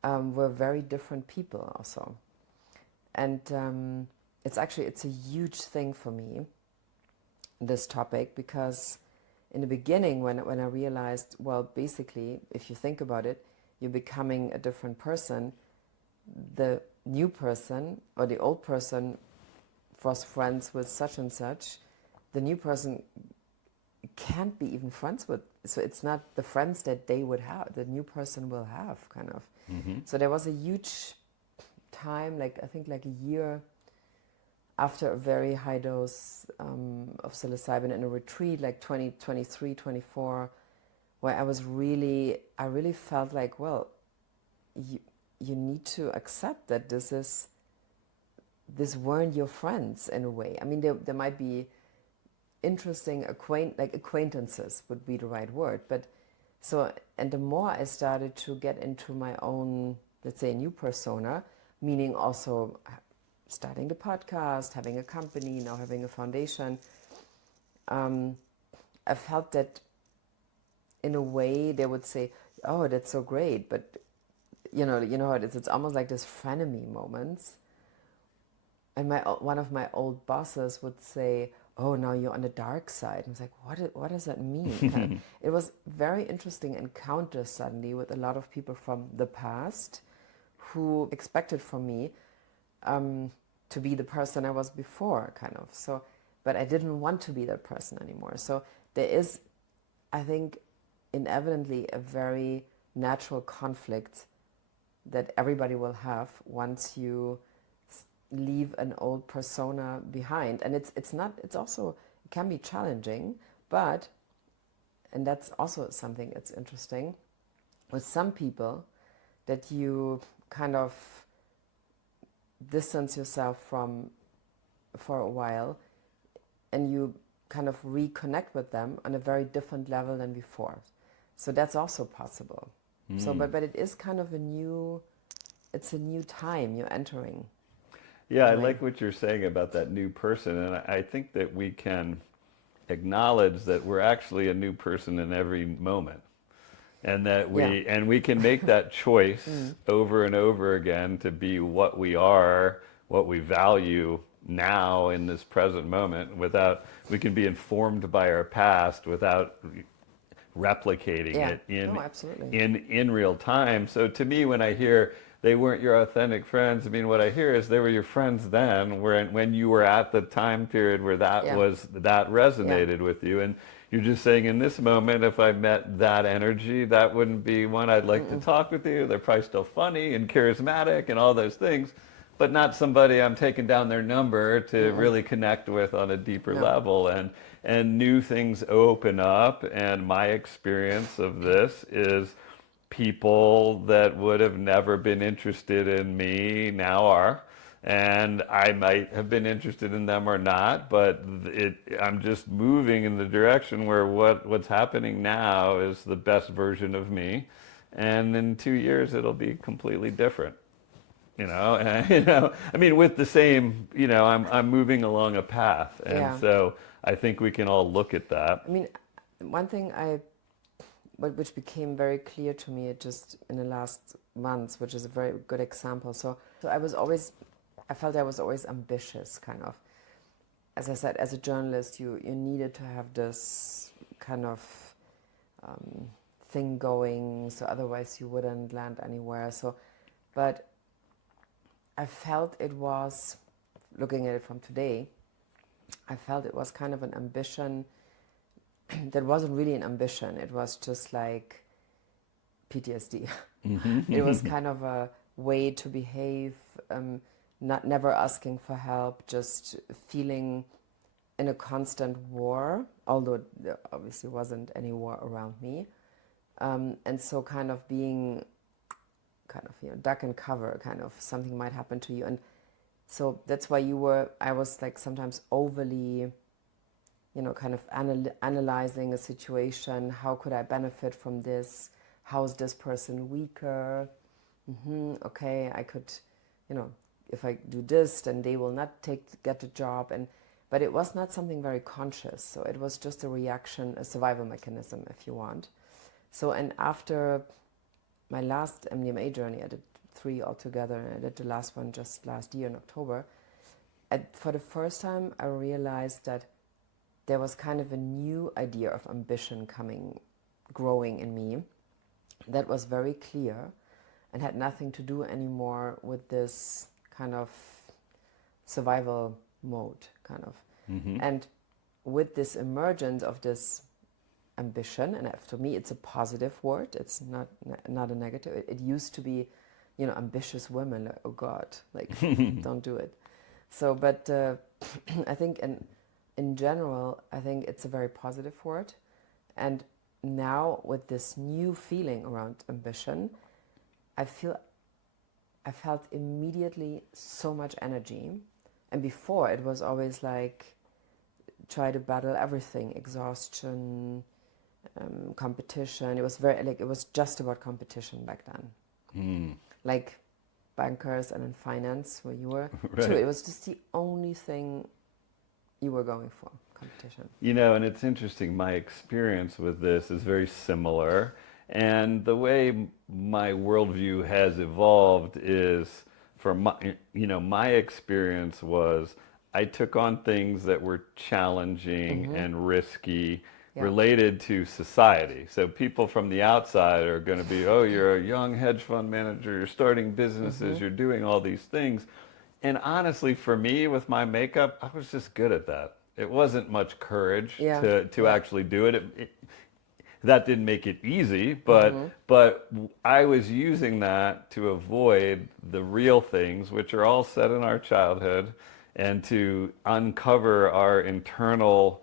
were very different people also. And it's a huge thing for me, this topic, because in the beginning when I realized, well, basically, if you think about it, you're becoming a different person. The new person or the old person was friends with such and such. The new person can't be even friends with, so it's not the friends that they would have, the new person will have, kind of. mm-hmm. So there was a huge time, I think a year after a very high dose of psilocybin in a retreat, 2023, 24, where I really felt like, well, you need to accept that this weren't your friends in a way. I mean, there might be interesting acquaintances would be the right word, but and the more I started to get into my own, let's say, new persona, meaning also starting the podcast, having a company, now having a foundation, I felt that in a way they would say, oh, that's so great, but you know how it is, it's almost like this frenemy moments. And one of my old bosses would say, oh, now you're on the dark side. And I was like, what does that mean? It was very interesting encounter suddenly with a lot of people from the past who expected from me to be the person I was before, kind of. So, but I didn't want to be that person anymore. So there is, I think, inevitably a very natural conflict that everybody will have once you leave an old persona behind. And it can be challenging, but, and that's also something that's interesting, with some people that you kind of distance yourself from for a while and you kind of reconnect with them on a very different level than before. So that's also possible. So, but it is kind of it's a new time you're entering. Yeah, I like what you're saying about that new person, and I think that we can acknowledge that we're actually a new person in every moment, and that we can make that choice over and over again to be what we are, what we value now in this present moment. We can be informed by our past without replicating it in real time. So to me, when I hear they weren't your authentic friends, I mean, what I hear is they were your friends then, when you were at the time period where that resonated with you. And you're just saying, in this moment, if I met that energy, that wouldn't be one I'd like to talk with you. They're probably still funny and charismatic and all those things, but not somebody I'm taking down their number to really connect with on a deeper level. And new things open up, and my experience of this is people that would have never been interested in me now are, and I might have been interested in them or not, but I'm just moving in the direction where what's happening now is the best version of me, and in 2 years it'll be completely different. I mean, with the same, I'm moving along a path, and so I think we can all look at that. I mean, one thing which became very clear to me just in the last months, which is a very good example. So I felt I was always ambitious, kind of. As I said, as a journalist, you needed to have this kind of thing going, so otherwise you wouldn't land anywhere. So, but I felt it was, looking at it from today, I felt it was kind of an ambition that wasn't really an ambition. It was just like PTSD. It was kind of a way to behave, never asking for help, just feeling in a constant war, although there obviously wasn't any war around me. And so kind of being kind of, duck and cover, kind of something might happen to you. And so that's why I was like sometimes overly, kind of analyzing a situation. How could I benefit from this? How is this person weaker? Okay, I could, if I do this, then they will not get the job. But it was not something very conscious. So it was just a reaction, a survival mechanism, if you want. So, and after my last MDMA journey, I did 3 altogether, and I did the last one just last year in October. For the first time, I realized that there was kind of a new idea of ambition growing in me that was very clear and had nothing to do anymore with this kind of survival mode, kind of. And with this emergence of this ambition, and to me it's a positive word, it's not a negative. It used to be, ambitious women, like, oh God, like, don't do it. So, but I think in general, I think it's a very positive word. And now with this new feeling around ambition, I felt immediately so much energy. And before it was always like, try to battle everything, exhaustion, competition. It was it was just about competition back then. Like bankers and in finance where you were Right. too. It was just the only thing you were going for, competition. And it's interesting, my experience with this is very similar. And the way my worldview has evolved is, for my experience was I took on things that were challenging and risky related to society. So people from the outside are going to be, oh, you're a young hedge fund manager, you're starting businesses, you're doing all these things. And honestly, for me, with my makeup, I was just good at that. It wasn't much courage to actually do it. That didn't make it easy, but I was using that to avoid the real things, which are all set in our childhood, and to uncover our internal,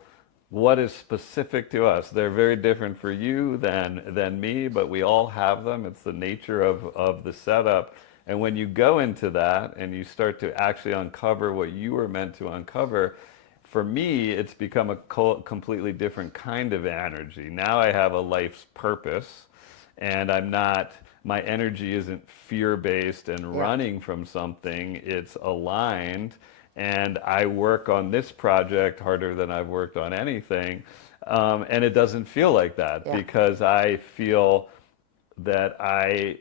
what is specific to us. They're very different for you than me, but we all have them. It's the nature of the setup. And when you go into that and you start to actually uncover what you were meant to uncover, for me, it's become a completely different kind of energy. Now I have a life's purpose, and my energy isn't fear-based and running from something. It's aligned, and I work on this project harder than I've worked on anything, and it doesn't feel like that because I feel that I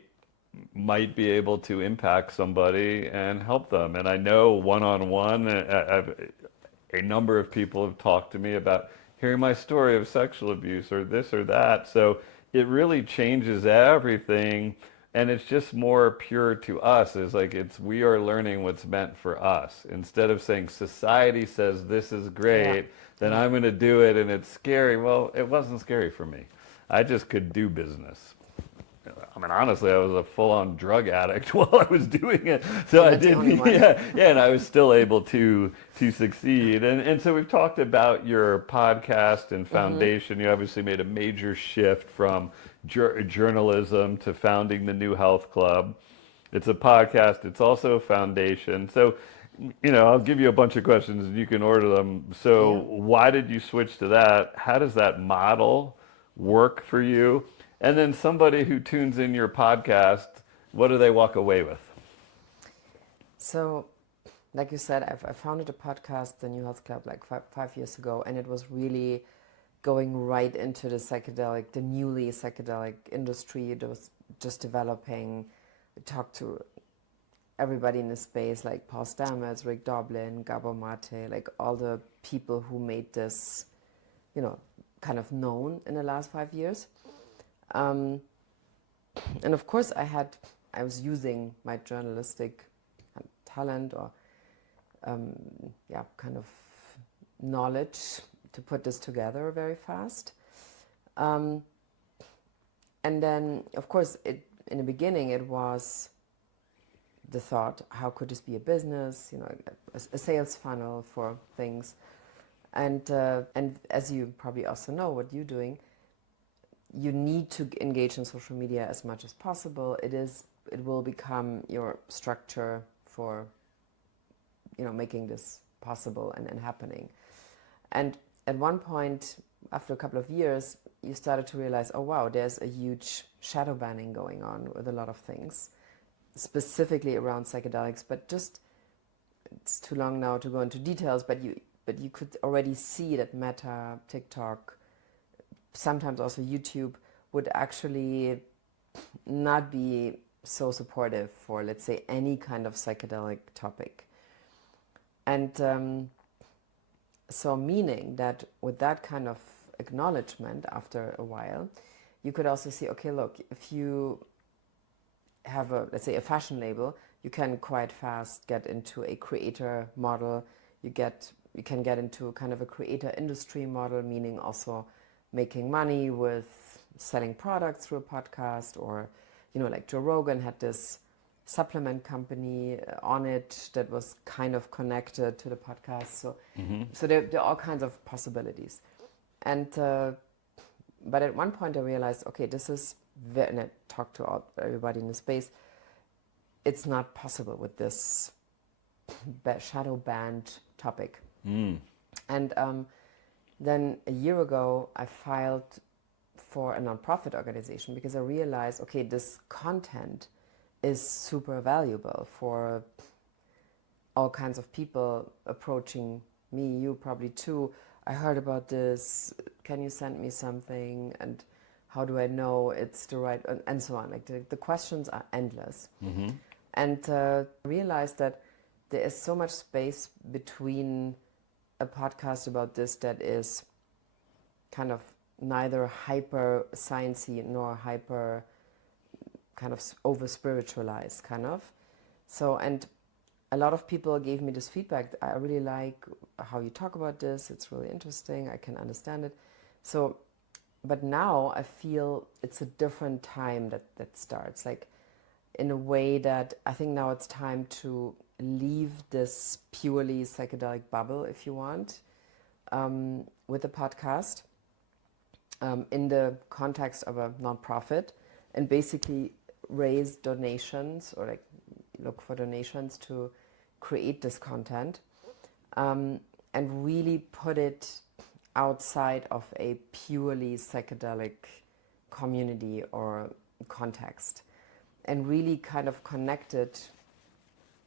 might be able to impact somebody and help them. And I know one-on-one, a number of people have talked to me about hearing my story of sexual abuse or this or that. So it really changes everything, and it's just more pure to us. It's like we are learning what's meant for us. Instead of saying society says this is great, then I'm going to do it and it's scary. Well, it wasn't scary for me. I just could do business. I mean, honestly, I was a full-on drug addict while I was doing it. So I did, and I was still able to succeed. And so we've talked about your podcast and foundation. You obviously made a major shift from journalism to founding the New Health Club. It's a podcast. It's also a foundation. So, I'll give you a bunch of questions and you can order them. So why did you switch to that? How does that model work for you? And then somebody who tunes in your podcast, what do they walk away with? So, like you said, I founded a podcast, the New Health Club, like five years ago, and it was really going right into the newly psychedelic industry. It was just developing. We talked to everybody in the space, like Paul Stamets, Rick Doblin, Gabor Mate, like all the people who made this, kind of known in the last 5 years. Um, and of course, I was using my journalistic talent or kind of knowledge to put this together very fast. And then, of course, in the beginning, it was the thought, how could this be a business? A sales funnel for things. And as you probably also know, what you're doing, you need to engage in social media as much as possible. It will become your structure for making this possible and happening. And at one point, after a couple of years, you started to realize, oh wow, there's a huge shadow banning going on with a lot of things, specifically around psychedelics. But just, it's too long now to go into details, but you could already see that Meta, TikTok, sometimes also YouTube would actually not be so supportive for, let's say, any kind of psychedelic topic. And so meaning that with that kind of acknowledgement after a while, you could also see, okay, look, if you have let's say a fashion label, you can quite fast get into a creator model. You can get into kind of a creator industry model, meaning also making money with selling products through a podcast, or like Joe Rogan had this supplement company on it that was kind of connected to the podcast. So there are all kinds of possibilities. And but at one point I realized, okay, this is and I talked to everybody in the space, it's not possible with this shadow banned topic. And then a year ago I filed for a nonprofit organization because I realized, okay, this content is super valuable for all kinds of people approaching me, you probably too. I heard about this, can you send me something, and how do I know it's the right, and so on. Like the questions are endless. And I realized that there is so much space between a podcast about this that is kind of neither hyper sciencey nor hyper kind of over spiritualized kind of. So, and a lot of people gave me this feedback. I really like how you talk about this. It's really interesting. I can understand it. So, but now I feel it's a different time that starts, like in a way that I think now it's time to leave this purely psychedelic bubble, if you want, with the podcast in the context of a nonprofit, and basically raise donations or like look for donations to create this content, and really put it outside of a purely psychedelic community or context, and really kind of connect it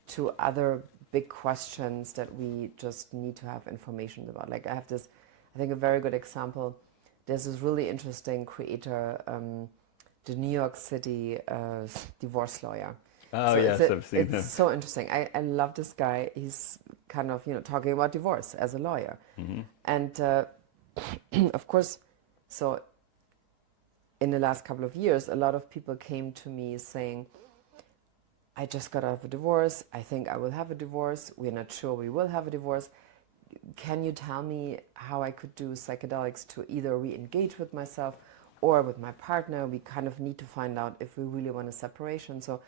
to other big questions that we just need to have information about. Like I have this, I think a very good example, there's this really interesting creator, the New York City divorce lawyer. Oh, yes, I've seen him. It's so interesting. I love this guy. He's kind of, talking about divorce as a lawyer. And of course, so in the last couple of years, a lot of people came to me saying, I just got out of a divorce. I think I will have a divorce. We're not sure we will have a divorce. Can you tell me how I could do psychedelics to either re-engage with myself or with my partner? We kind of need to find out if we really want a separation. So,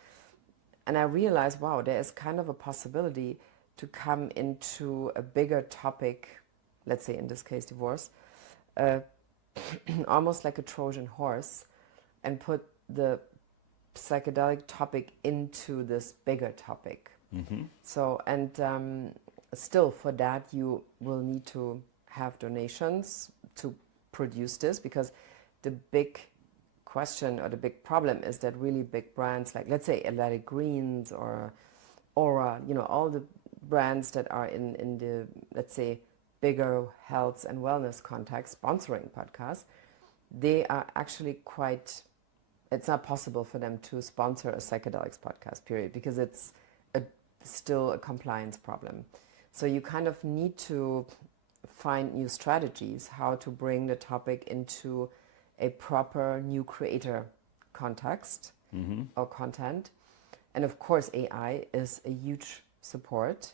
and I realized, wow, there is kind of a possibility to come into a bigger topic, let's say in this case divorce, almost like a Trojan horse, and put the psychedelic topic into this bigger topic. So, and still for that you will need to have donations to produce this, because the big question or the big problem is that really big brands like, let's say, Athletic Greens or Aura, all the brands that are in the, let's say, bigger health and wellness context sponsoring podcasts, they are actually quite, it's not possible for them to sponsor a psychedelics podcast, period, because it's still a compliance problem. So you kind of need to find new strategies how to bring the topic into a proper new creator context or content. And of course, AI is a huge support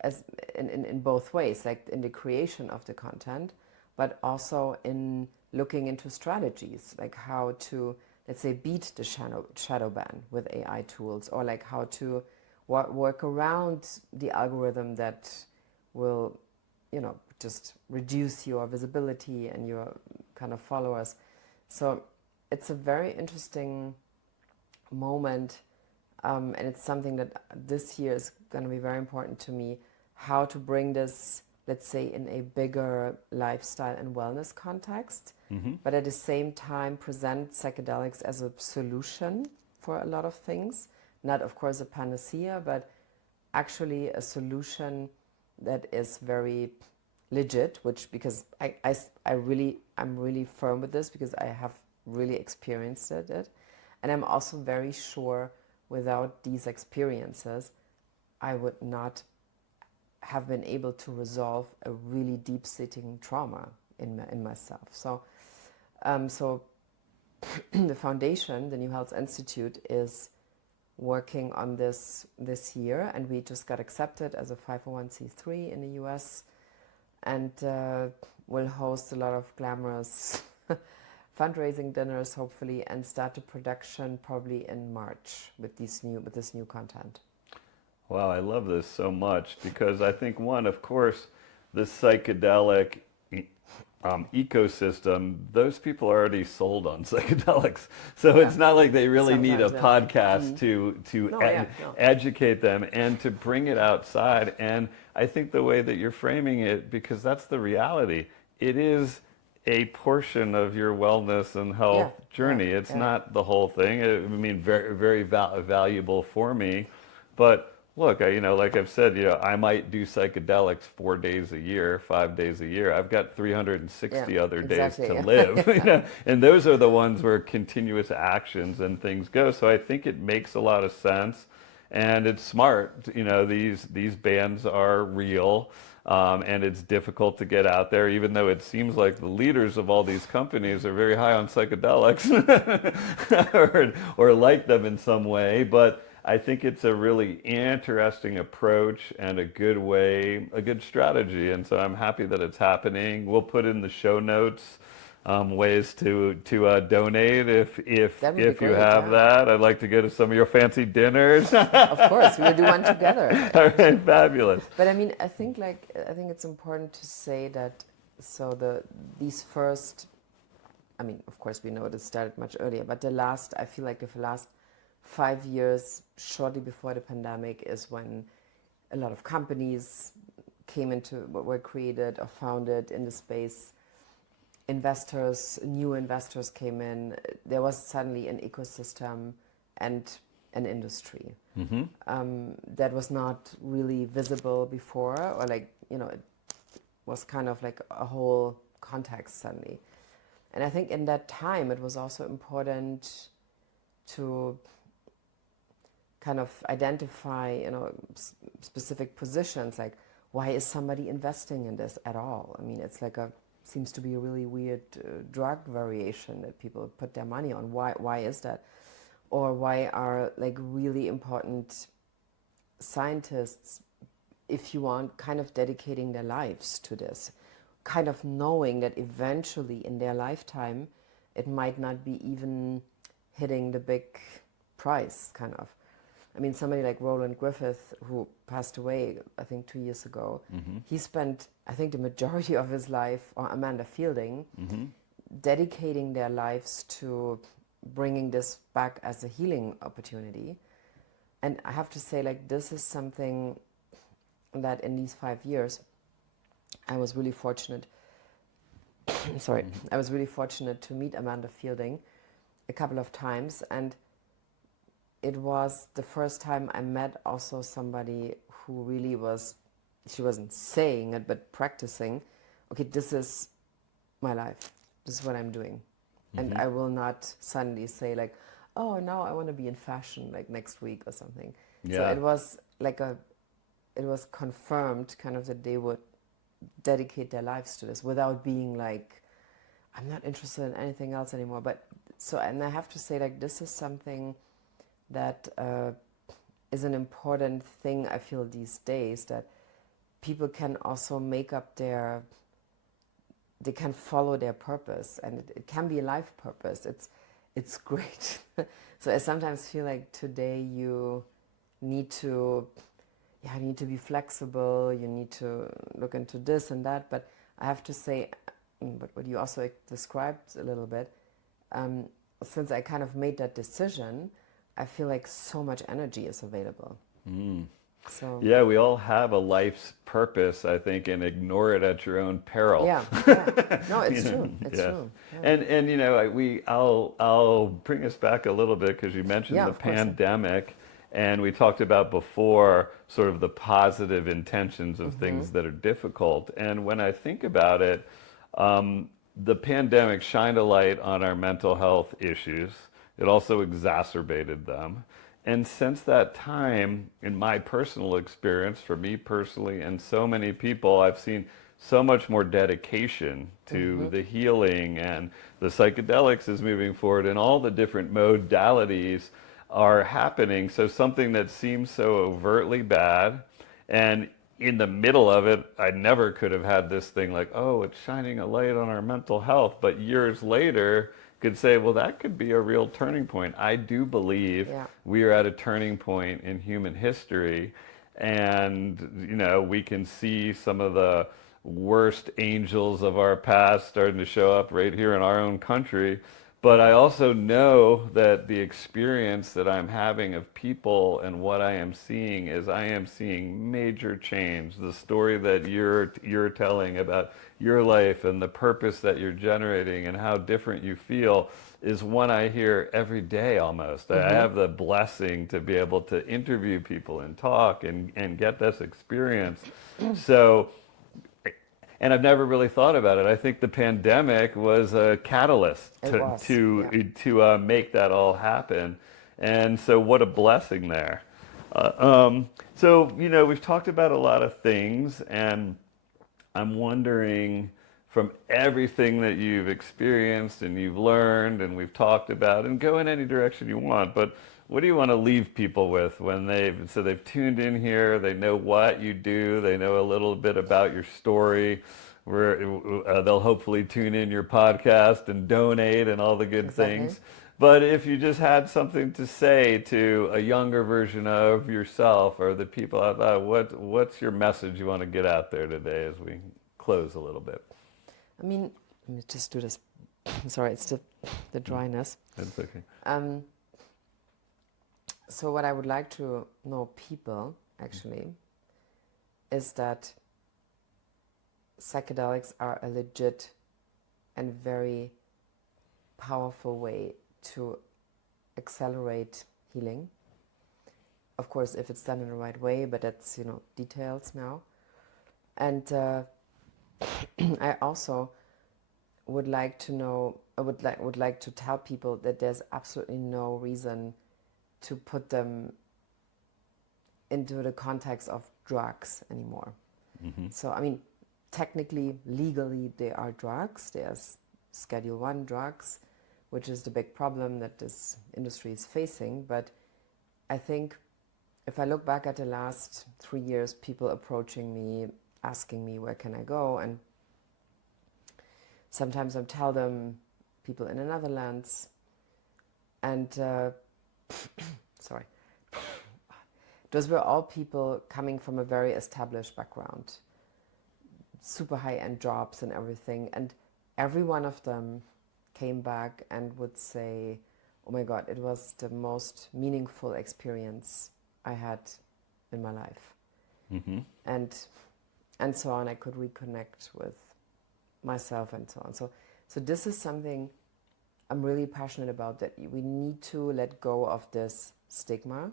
as in both ways, like in the creation of the content, but also in looking into strategies, like how to, let's say, beat the shadow ban with AI tools, or like how to work around the algorithm that will, just reduce your visibility and your kind of followers. So it's a very interesting moment, and it's something that this year is going to be very important to me, how to bring this, let's say, in a bigger lifestyle and wellness context, but at the same time present psychedelics as a solution for a lot of things. Not, of course, a panacea, but actually a solution that is very legit, because I'm really firm with this, because I have really experienced it. And I'm also very sure without these experiences, I would not have been able to resolve a really deep-sitting trauma in myself. So the foundation, the New Health Institute, is working on this year, and we just got accepted as a 501c3 in the US, and we'll host a lot of glamorous fundraising dinners, hopefully, and start the production probably in March with this new content. Wow, I love this so much, because I think, one, of course, the psychedelic ecosystem, those people are already sold on psychedelics. So it's not like they really need a podcast to educate them and to bring it outside. And I think the way that you're framing it, because that's the reality, it is a portion of your wellness and health journey. It's not the whole thing. I mean, very, very valuable for me. But look, like I've said, I might do psychedelics 4 days a year, 5 days a year. I've got 360 other days to live, and those are the ones where continuous actions and things go. So I think it makes a lot of sense, and it's smart. These bans are real, and it's difficult to get out there, even though it seems like the leaders of all these companies are very high on psychedelics or like them in some way, but I think it's a really interesting approach and a good strategy. And so I'm happy that it's happening. We'll put in the show notes ways to donate if you have that. I'd like to go to some of your fancy dinners. Of course, we'll do one together. All right, fabulous. But I mean, I think it's important to say that these first, I mean, of course we know it started much earlier, but I feel like the last 5 years, shortly before the pandemic, is when a lot of companies were created or founded in the space. New investors came in. There was suddenly an ecosystem and an industry that was not really visible before, or it was kind of like a whole context suddenly. And I think in that time, it was also important to kind of identify, specific positions, like why is somebody investing in this at all? I mean, it's seems to be a really weird drug variation that people put their money on. Why is that? Or why are really important scientists, if you want, kind of dedicating their lives to this, kind of knowing that eventually in their lifetime it might not be even hitting the big price, kind of. I mean, somebody like Roland Griffith, who passed away, I think 2 years ago, he spent, I think, the majority of his life, or Amanda Fielding, dedicating their lives to bringing this back as a healing opportunity. And I have to say, this is something that in these 5 years, I was really fortunate. I was really fortunate to meet Amanda Fielding a couple of times, and it was the first time I met also somebody who really she wasn't saying it, but practicing, okay, this is my life. This is what I'm doing. And I will not suddenly say oh, now I want to be in fashion next week or something. Yeah. So it was it was confirmed kind of that they would dedicate their lives to this without being I'm not interested in anything else anymore. But so, and I have to say, like, this is something that is an important thing I feel these days, that people can also make up they can follow their purpose, and it can be a life purpose. It's great. So I sometimes feel like today you need to be flexible, you need to look into this and that, but I have to say, but what you also described a little bit, since I kind of made that decision, I feel like so much energy is available. So Yeah, we all have a life's purpose, I think, and ignore it at your own peril. yeah. No, it's true. It's Yeah. true. Yeah. And you know, I'll bring us back a little bit because you mentioned Yeah, the of course. pandemic, and we talked about before sort of the positive intentions of things that are difficult. And when I think about it, the pandemic shined a light on our mental health issues. It also exacerbated them. And since that time, in my personal experience, for me personally and so many people, I've seen so much more dedication to the healing, and the psychedelics is moving forward, and all the different modalities are happening. So something that seems so overtly bad, and in the middle of it, I never could have had this thing like, oh, it's shining a light on our mental health. But years later, could say, well, that could be a real turning point. I do believe Yeah. we are at a turning point in human history, and you know, we can see some of the worst angels of our past starting to show up right here in our own country. But I also know that the experience that I'm having of people and what I am seeing is I am seeing major change. The story that you're telling about your life and the purpose that you're generating and how different you feel is one I hear every day almost. I have the blessing to be able to interview people and talk and get this experience. So, and I've never really thought about it. I think the pandemic was a catalyst It was, yeah. to make that all happen, and so what a blessing there. So you know, we've talked about a lot of things, and I'm wondering, from everything that you've experienced and you've learned and we've talked about, and go in any direction you want, but what do you want to leave people with when they've tuned in here, they know what you do, they know a little bit about your story, where they'll hopefully tune in your podcast and donate and all the good Exactly. things. But if you just had something to say to a younger version of yourself or the people out there, what's your message you want to get out there today as we close a little bit? I mean, let me just do this. Sorry, it's the dryness. That's okay. So what I would like to know people, actually, is that psychedelics are a legit and very powerful way to accelerate healing. Of course, if it's done in the right way, but that's, details now. And I also would like to know, I would like to tell people that there's absolutely no reason to put them into the context of drugs anymore. So, I mean, technically, legally, they are drugs. There's Schedule 1 drugs, which is the big problem that this industry is facing. But I think if I look back at the last 3 years, people approaching me, asking me, where can I go? And sometimes I tell them, people in the Netherlands, and sorry, those were all people coming from a very established background, super high-end jobs and everything, and every one of them came back and would say, oh my God, it was the most meaningful experience I had in my life. And so on. I could reconnect with myself and so on. So this is something I'm really passionate about, that we need to let go of this stigma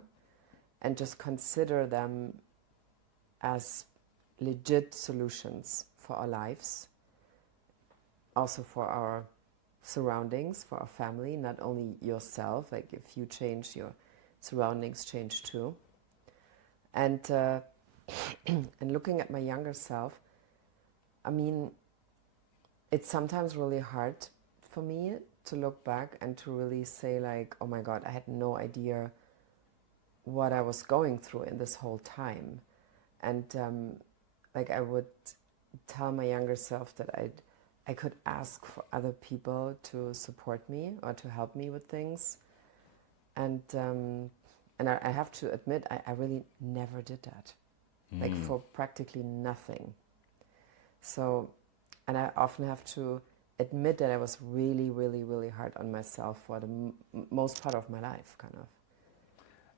and just consider them as legit solutions for our lives, also for our surroundings, for our family, not only yourself. Like, if you change, your surroundings change too. And and looking at my younger self, I mean, it's sometimes really hard for me to look back and to really say like, oh my God, I had no idea what I was going through in this whole time. And like I would tell my younger self that I could ask for other people to support me or to help me with things. And I have to admit, I really never did that, like for practically nothing. So, and I often have to admit that I was really, really, really hard on myself for the most part of my life, kind of.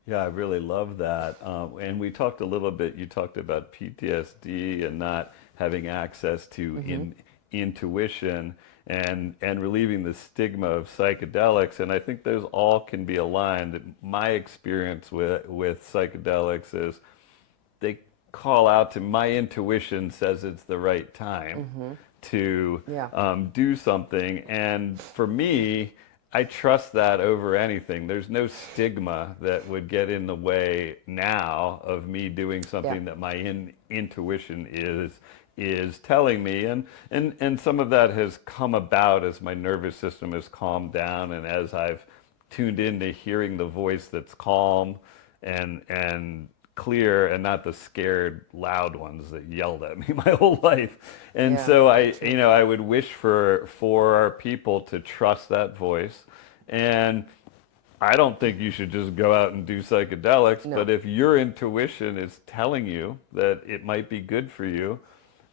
Yeah, I really love that. And we talked a little bit, you talked about PTSD and not having access to intuition and relieving the stigma of psychedelics. And I think those all can be aligned. My experience with psychedelics is they call out to my intuition says it's the right time to do something. And for me, I trust that over anything. There's no stigma that would get in the way now of me doing something that my intuition is telling me. And some of that has come about as my nervous system has calmed down and as I've tuned into hearing the voice that's calm and clear and not the scared loud ones that yelled at me my whole life. And so I would wish for our people to trust that voice. And I don't think you should just go out and do psychedelics, but if your intuition is telling you that it might be good for you,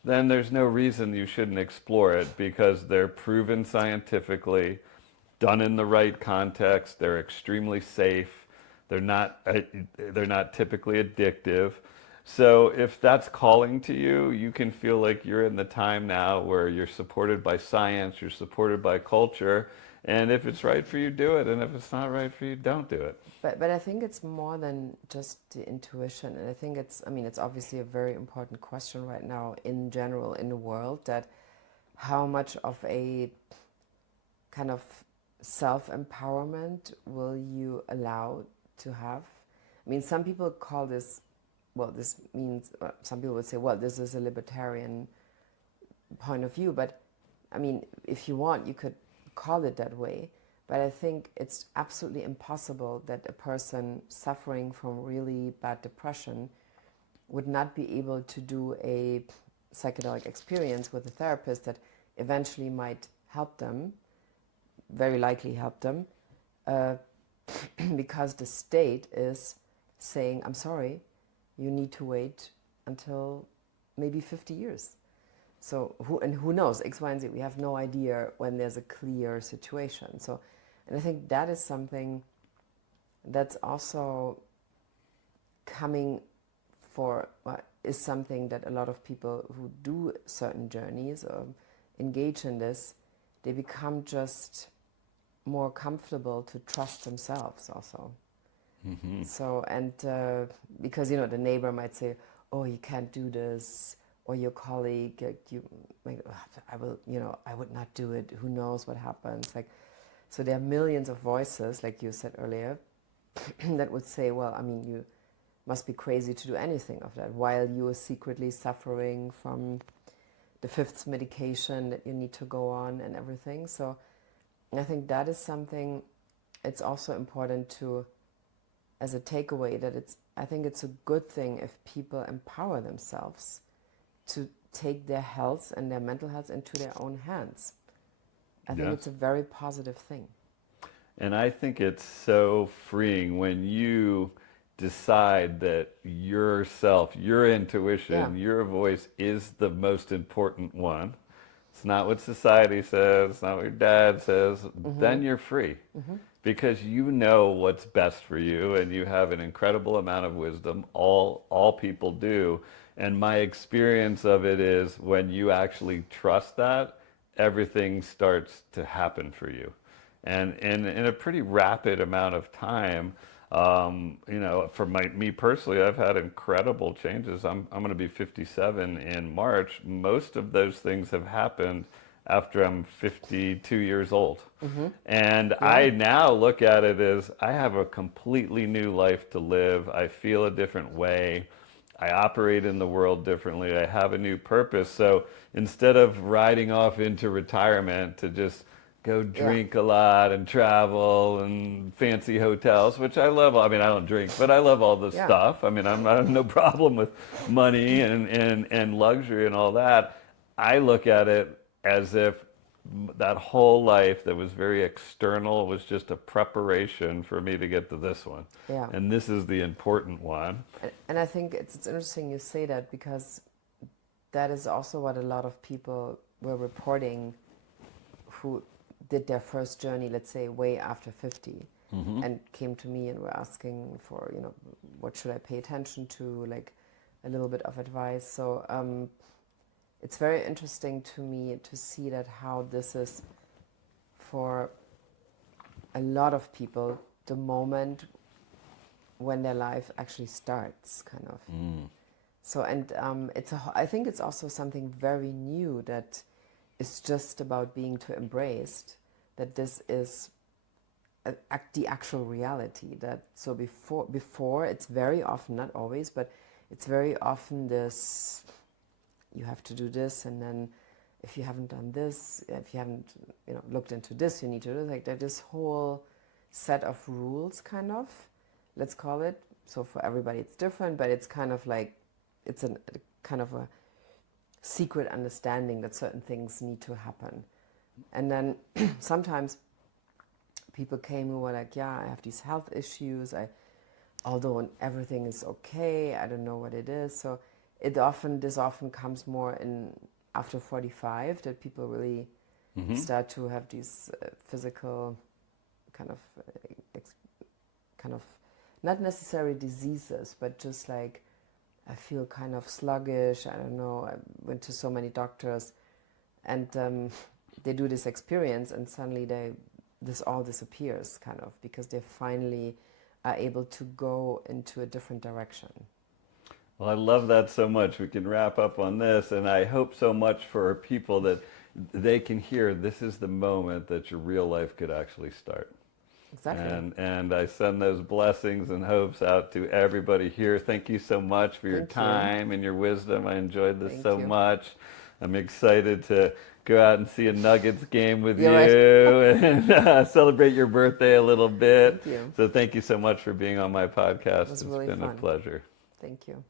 then there's no reason you shouldn't explore it, because they're proven scientifically, done in the right context, they're extremely safe. They're not typically addictive. So if that's calling to you, you can feel like you're in the time now where you're supported by science, you're supported by culture, and if it's right for you, do it, and if it's not right for you, don't do it. But I think it's more than just the intuition, and I think it's obviously a very important question right now in general in the world, that how much of a kind of self-empowerment will you allow to have? I mean, some people call this, this means, some people would say, this is a libertarian point of view, but I mean, if you want, you could call it that way, but I think it's absolutely impossible that a person suffering from really bad depression would not be able to do a psychedelic experience with a therapist that eventually might help them, very likely help them, because the state is saying, I'm sorry, you need to wait until maybe 50 years. So who knows, X, Y, and Z, we have no idea when there's a clear situation. So, and I think that is something that's also coming is something that a lot of people who do certain journeys or engage in this, they become just more comfortable to trust themselves also. So, and because, the neighbor might say, oh, you can't do this, or your colleague, I would not do it, who knows what happens. So there are millions of voices, like you said earlier, that would say, well, I mean, you must be crazy to do anything of that, while you are secretly suffering from the fifth medication that you need to go on and everything. So I think that is something, it's also important to, as a takeaway, that I think it's a good thing if people empower themselves to take their health and their mental health into their own hands. I think it's a very positive thing. And I think it's so freeing when you decide that yourself, your intuition, your voice is the most important one. It's not what society says, it's not what your dad says. Then you're free. Because you know what's best for you, and you have an incredible amount of wisdom. All people do. And my experience of it is when you actually trust that, everything starts to happen for you. And in a pretty rapid amount of time, for me personally, I've had incredible changes. I'm going to be 57 in March. Most of those things have happened after I'm 52 years old. And I now look at it as I have a completely new life to live. I feel a different way. I operate in the world differently. I have a new purpose. So instead of riding off into retirement to just go drink a lot and travel and fancy hotels, which I love. I mean, I don't drink, but I love all the stuff. I mean, I have no problem with money and luxury and all that. I look at it as if that whole life that was very external was just a preparation for me to get to this one. Yeah. And this is the important one. And I think it's interesting you say that, because that is also what a lot of people were reporting who did their first journey, let's say way after 50, and came to me and were asking for, you know, what should I pay attention to, like a little bit of advice. So it's very interesting to me to see that how this is for a lot of people the moment when their life actually starts, kind of. So, and I think it's also something very new that is just about being too embraced, that this is the actual reality. That so before it's very often, not always, but it's very often this, you have to do this, and then if you haven't done this, if you haven't, you know, looked into this, you need to do like that. This whole set of rules, kind of, let's call it. So for everybody it's different, but it's kind of like, it's a kind of a secret understanding that certain things need to happen. And then sometimes people came who were like, yeah, I have these health issues, although everything is okay, I don't know what it is. So this often comes more in after 45, that people really start to have these physical kind of not necessarily diseases, but just like, I feel kind of sluggish, I don't know, I went to so many doctors, and they do this experience, and suddenly this all disappears, kind of, because they finally are able to go into a different direction. Well, I love that so much. We can wrap up on this, and I hope so much for people that they can hear this is the moment that your real life could actually start. Exactly. And I send those blessings and hopes out to everybody here. Thank you so much for your time and your wisdom. I enjoyed this so much. I'm excited to go out and see a Nuggets game with you and celebrate your birthday a little bit. Thank you. So thank you so much for being on my podcast. It's really been fun. a pleasure. Thank you.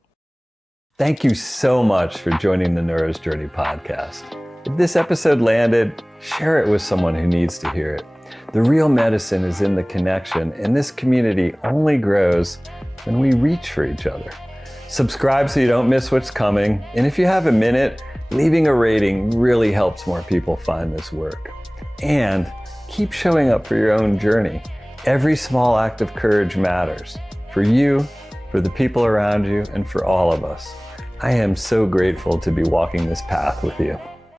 Thank you so much for joining the Neuro's Journey podcast. If this episode landed, share it with someone who needs to hear it. The real medicine is in the connection, and this community only grows when we reach for each other. Subscribe so you don't miss what's coming, and if you have a minute, leaving a rating really helps more people find this work. And keep showing up for your own journey. Every small act of courage matters, for you, for the people around you, and for all of us. I am so grateful to be walking this path with you.